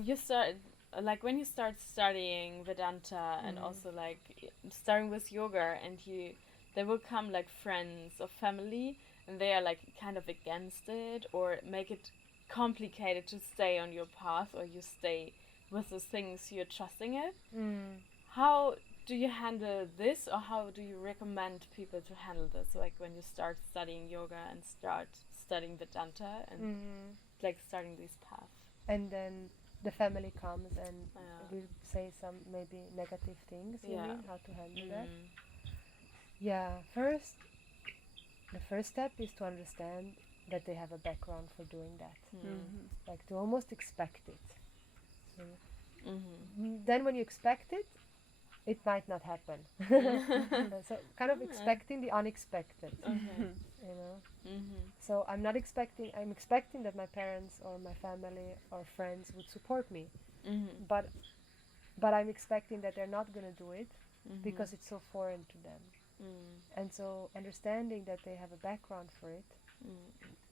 you start like when you start studying Vedanta and also like starting with yoga, and there will come like friends or family, and they are like kind of against it or make it complicated to stay on your path, or you stay with the things you're trusting it. How do you handle this, or how do you recommend people to handle this, like when you start studying yoga and start studying Vedanta and like starting this path? And then the family comes and will say some maybe negative things. You mean how to handle that? The first step is to understand that they have a background for doing that. Like to almost expect it. So then when you expect it, it might not happen. So kind of expecting the unexpected. You know? So I'm expecting that my parents or my family or friends would support me. But I'm expecting that they're not going to do it because it's so foreign to them. And so understanding that they have a background for it.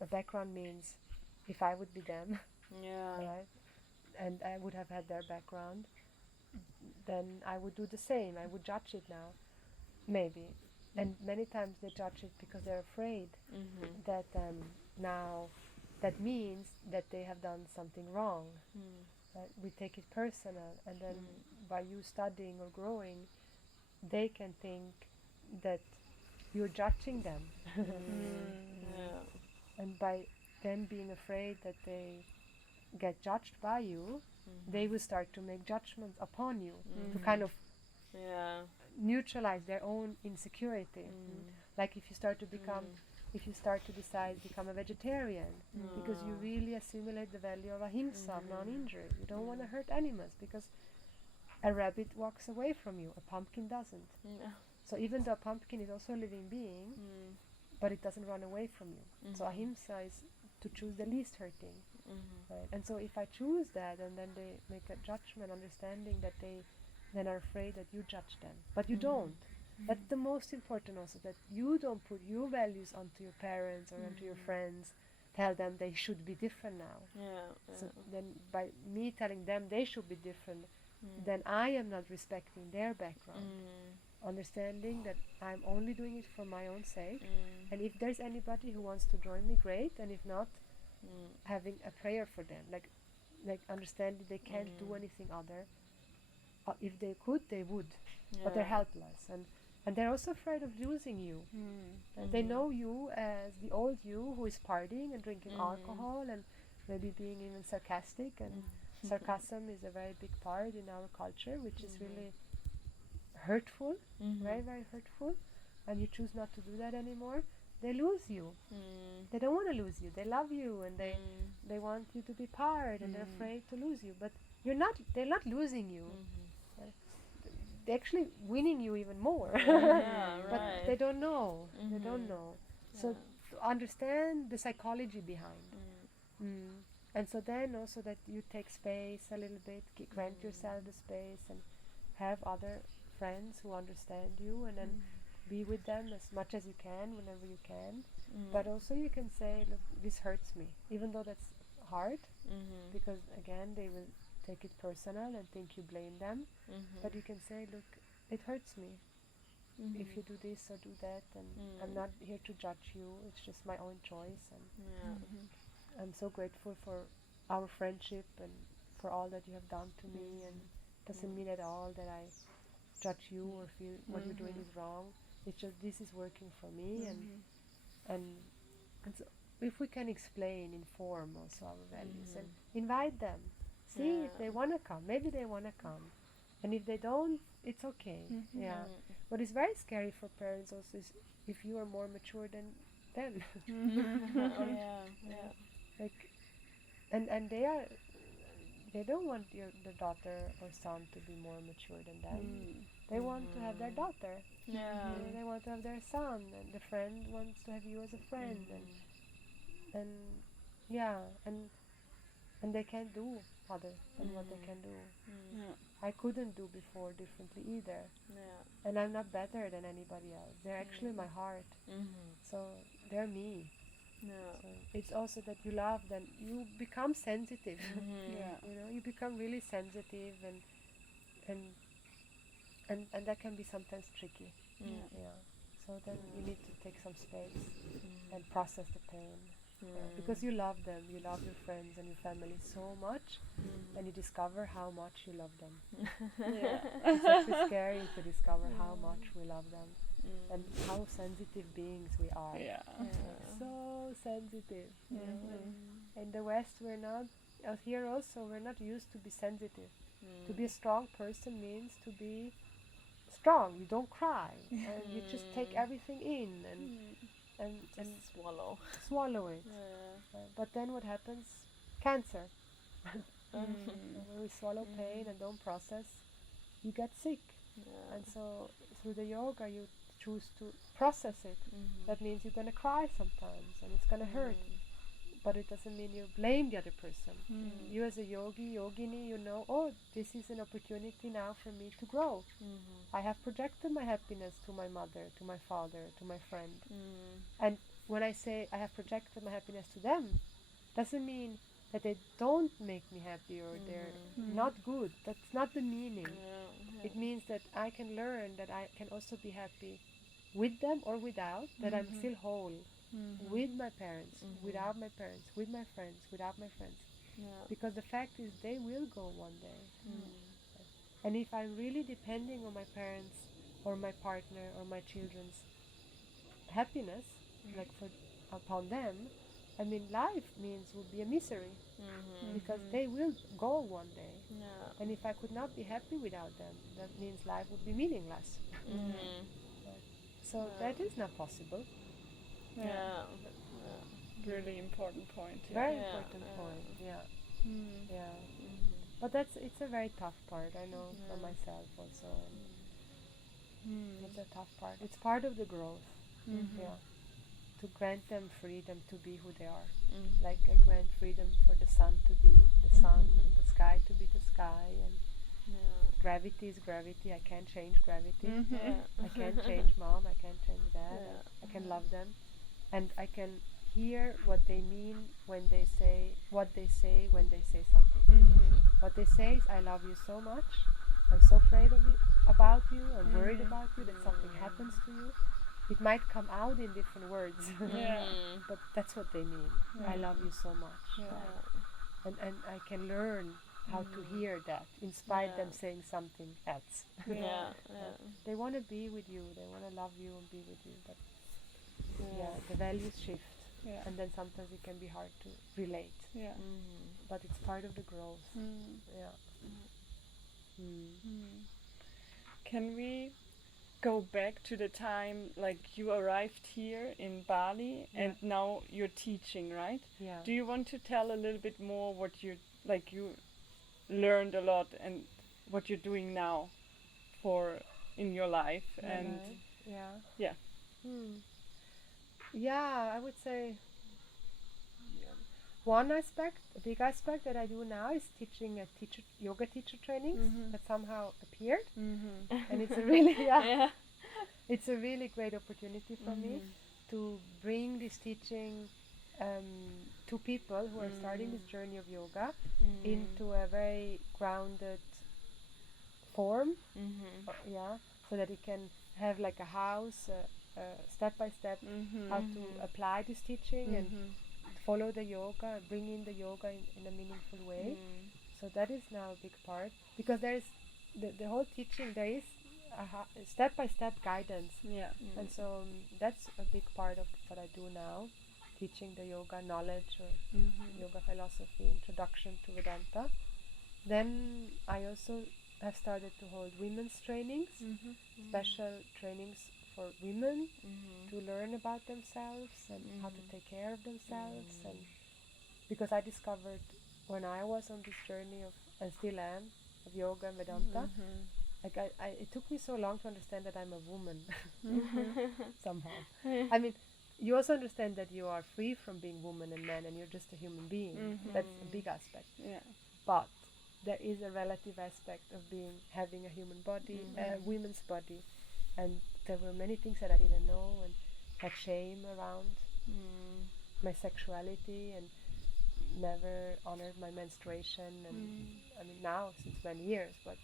A background means if I would be them, right, and I would have had their background, then I would do the same. I would judge it now, maybe. And many times they judge it because they're afraid that now that means that they have done something wrong. We take it personal, and then by you studying or growing, they can think that you're judging them. And by them being afraid that they get judged by you, they will start to make judgments upon you to kind of neutralize their own insecurity. Like if you start to decide to become a vegetarian because you really assimilate the value of ahimsa, of non-injury. You don't want to hurt animals because a rabbit walks away from you, a pumpkin doesn't. So even though a pumpkin is also a living being, but it doesn't run away from you. So ahimsa is to choose the least hurting. Right? And so if I choose that, and then they make a judgment, understanding that they then are afraid that you judge them. But you don't. That's the most important also, that you don't put your values onto your parents or onto your friends, tell them they should be different now. So then by me telling them they should be different, then I am not respecting their background. Understanding that I'm only doing it for my own sake, and if there's anybody who wants to join me, great, and if not, having a prayer for them, like understanding they can't do anything other. If they could, they would, but they're helpless, and they're also afraid of losing you. They know you as the old you who is partying and drinking alcohol and maybe being even sarcastic, and sarcasm is a very big part in our culture, which is really hurtful, very, very hurtful, and you choose not to do that anymore. They lose you. They don't want to lose you. They love you, and they want you to be part, and they're afraid to lose you. But they're not losing you. They're actually winning you even more. But they don't know. They don't know. So to understand the psychology behind. And so then also that you take space a little bit, grant yourself the space, and have other friends who understand you, and then be with them as much as you can, whenever you can. But also you can say, look, this hurts me, even though that's hard, because again they will take it personal and think you blame them. But you can say, look, it hurts me if you do this or do that, and I'm not here to judge you, it's just my own choice, and I'm so grateful for our friendship and for all that you have done to me, and doesn't mean at all that I judge you or feel what you're doing is wrong. It's just this is working for me, and so if we can explain, inform also our values and invite them, see if they want to come. Maybe they want to come, and if they don't, it's okay. What is very scary for parents also is if you are more mature than them. Like, and they don't want the daughter or son to be more mature than them. They want to have their daughter. They want to have their son, and the friend wants to have you as a friend, and they can't do other than what they can do. I couldn't do before differently either, and I'm not better than anybody else. They're actually my heart, so they're me. So it's also that you love them, you become sensitive. You know, you become really sensitive, and that can be sometimes tricky. So then you need to take some space and process the pain, because you love them, you love your friends and your family so much, and you discover how much you love them. It's actually scary to discover how much we love them. And how sensitive beings we are. So sensitive. In the West, we're not, here also, we're not used to be sensitive. To be a strong person means to be strong. You don't cry, and you just take everything in and swallow it. But then what happens? Cancer. When we swallow pain and don't process, you get sick. And so through the yoga, you choose to process it. That means you're going to cry sometimes, and it's going to hurt, but it doesn't mean you blame the other person. You as a yogini, you know, oh, this is an opportunity now for me to grow. I have projected my happiness to my mother, to my father, to my friend, and when I say I have projected my happiness to them, doesn't mean that they don't make me happy or they're not good. That's not the meaning. It means that I can learn that I can also be happy with them or without, that I'm still whole with my parents, without my parents, with my friends, without my friends. Because the fact is they will go one day. And if I'm really depending on my parents or my partner or my children's happiness, like upon them, I mean, life would be a misery, because they will go one day. And if I could not be happy without them, that means life would be meaningless. So that is not possible. Really important point. Very important point. But it's a very tough part. I know for myself also. It's a tough part. It's part of the growth. To grant them freedom to be who they are. Like I grant freedom for the sun to be the sun, the sky to be the sky, and gravity is gravity. I can't change gravity. I can't change mom, I can't change dad. I can love them, and I can hear what they mean when they say what they say when they say something. What they say is, I love you so much, I'm so afraid of you, about you, I'm worried about you, that something happens to you. It might come out in different words, but that's what they mean. I love you so much. And I can learn how to hear that, in spite of them saying something else. They want to be with you, they want to love you and be with you, but the values shift. And then sometimes it can be hard to relate. But it's part of the growth. Can we go back to the time like you arrived here in Bali and now you're teaching, right? Do you want to tell a little bit more what you learned a lot and what you're doing now in your life? And I would say one aspect, a big aspect that I do now is teaching yoga teacher trainings that somehow appeared, and it's a really it's a really great opportunity for me to bring this teaching two people who are starting this journey of yoga into a very grounded form, so that it can have like a house, step by step, how to apply this teaching and follow the yoga, bring in the yoga in a meaningful way. So that is now a big part, because there is the whole teaching, there is a step-by-step guidance, and so that's a big part of what I do now, teaching the yoga knowledge or yoga philosophy, introduction to Vedanta. Then I also have started to hold women's trainings, special trainings for women to learn about themselves and how to take care of themselves. And because I discovered when I was on this journey of, and still am, of yoga and Vedanta, like it took me so long to understand that I'm a woman somehow. I mean, you also understand that you are free from being woman and man, and you're just a human being. That's a big aspect. But there is a relative aspect of having a human body, a women's body, and there were many things that I didn't know and had shame around my sexuality, and never honored my menstruation. And I mean, now since many years, but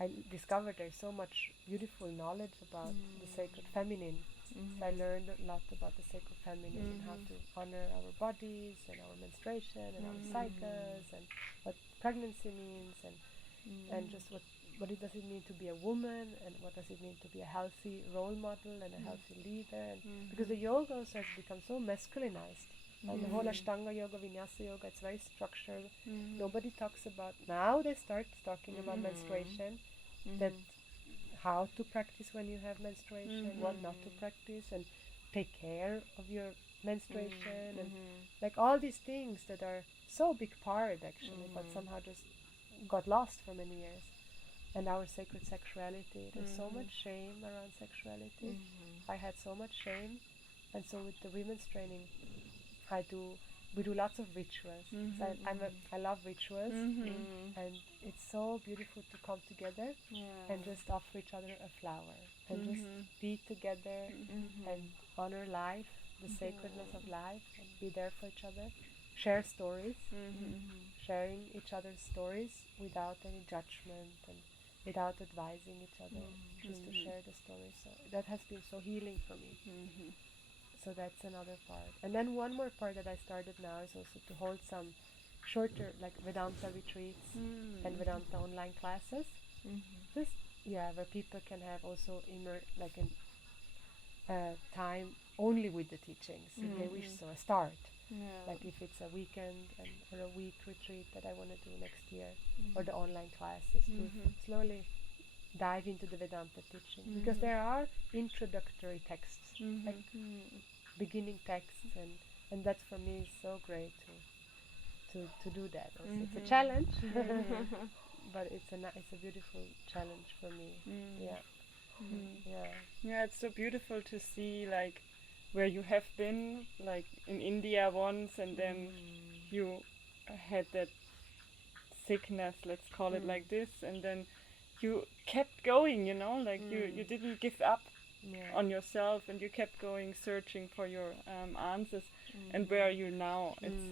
I discovered there's so much beautiful knowledge about the sacred feminine. So I learned a lot about the sacred feminine and how to honor our bodies and our menstruation and our cycles, and what pregnancy means, and just what it does it mean to be a woman, and what does it mean to be a healthy role model and a healthy leader. And because the yoga also has become so masculinized. And the whole Ashtanga yoga, Vinyasa yoga, it's very structured. Nobody talks about, now they start talking about menstruation, that how to practice when you have menstruation, what not to practice, and take care of your menstruation, and like all these things that are so big part actually, but somehow just got lost for many years. And our sacred sexuality, there's so much shame around sexuality. I had so much shame, and so with the women's training, we do lots of rituals. So I love rituals, and it's so beautiful to come together and just offer each other a flower and just be together and honor life, the sacredness of life, and be there for each other. Share stories, sharing each other's stories without any judgment and without advising each other, just to share the stories. So that has been so healing for me. So that's another part. And then one more part that I started now is also to hold some shorter, like Vedanta retreats and Vedanta online classes. Just where people can have also time only with the teachings if they wish so. A start, like if it's a weekend or a week retreat that I want to do next year, or the online classes to slowly dive into the Vedanta teaching, because there are introductory texts, like beginning texts, and that for me is so great to do that. Also, it's a challenge, but it's a beautiful challenge for me. Yeah, it's so beautiful to see, like, where you have been, like in India once, and then you had that sickness, let's call it like this, and then you kept going, like you didn't give up on yourself, and you kept going, searching for your answers. And where are you now? It's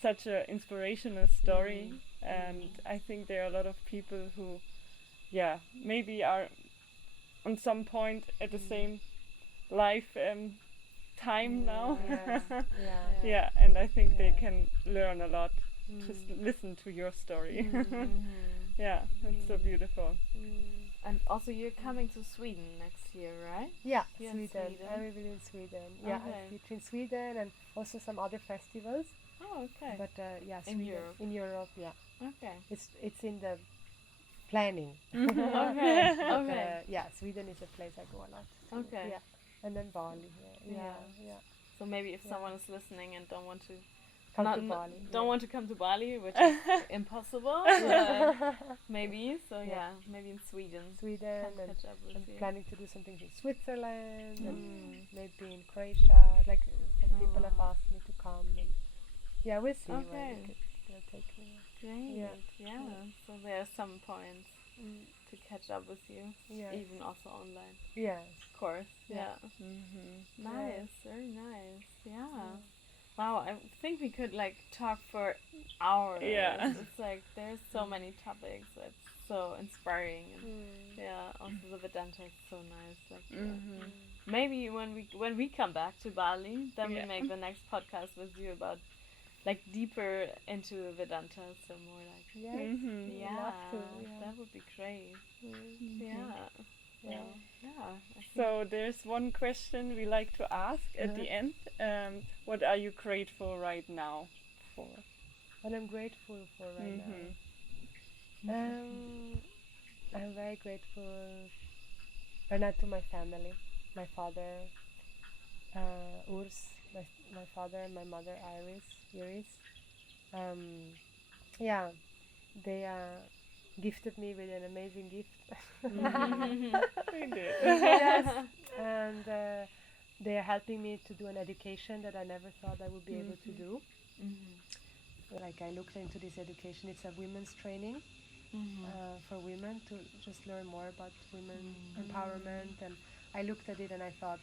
such an inspirational story, and I think there are a lot of people who maybe are on some point at the same life time now. And I think they can learn a lot. Just listen to your story. It's so beautiful. And also you're coming to Sweden next year, right? Yeah, Sweden. I will be in Sweden. Yeah, I teach in Sweden and also some other festivals. Oh, okay. But in Europe. In Europe, yeah. Okay. It's in the planning. Okay. Sweden is a place I go a lot. Okay. Yeah. And then Bali. Yeah. So maybe if someone is listening and don't want to want to come to Bali, which is impossible, maybe. So maybe in Sweden. And catch up with I'm you. planning to do some things in Switzerland and maybe in Croatia. Like some people have asked me to come, and we'll see where they'll take me. Great. Yeah. So there are some points to catch up with you, even also online. Yes. Of course. Yeah. Nice. Very nice. Yeah. Wow, I think we could like talk for hours. Yeah. It's like there's so many topics. It's so inspiring. And yeah, also the Vedanta is so nice. Like maybe when we come back to Bali, then we make the next podcast with you about like deeper into Vedanta, so more like that would be great. So there's one question we like to ask at the end. What are you grateful right now for? What I'm grateful for right now. I'm very grateful right now to my family, my father, Urs, my father, and my mother, Iris. They gifted me with an amazing gift. We did. Yes, and they are helping me to do an education that I never thought I would be able to do. Like I looked into this education. It's a women's training for women to just learn more about women empowerment. And I looked at it and I thought,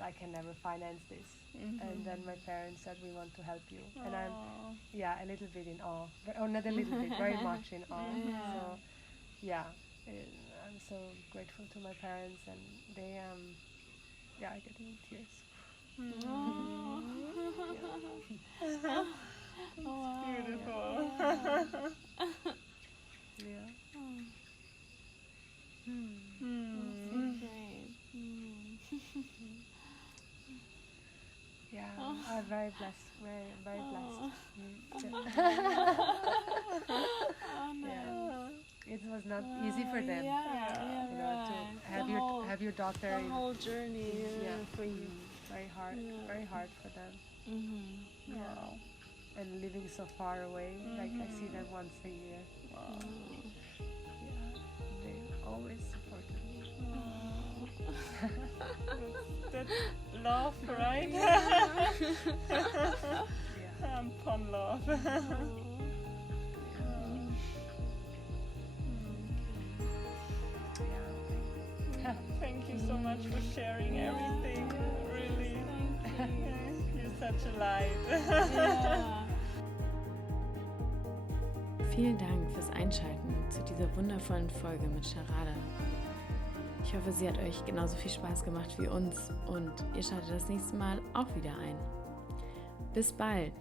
I can never finance this. And then my parents said, we want to help you. And I'm a little bit in awe. Or not a little bit, very much in awe. So I'm so grateful to my parents, and they I get in tears. Beautiful. I'm very blessed. Very blessed. It was not easy for them. To have your daughter. The whole journey for you. Very hard for them. And living so far away. Like I see them once a year. Wow. They always supported me. That's love, right? Pon love. Thank you so much for sharing everything. Really, you're such a light. Vielen Dank fürs Einschalten zu dieser wundervollen Folge mit Sharada. Ich hoffe, sie hat euch genauso viel Spaß gemacht wie uns und ihr schaltet das nächste Mal auch wieder ein. Bis bald!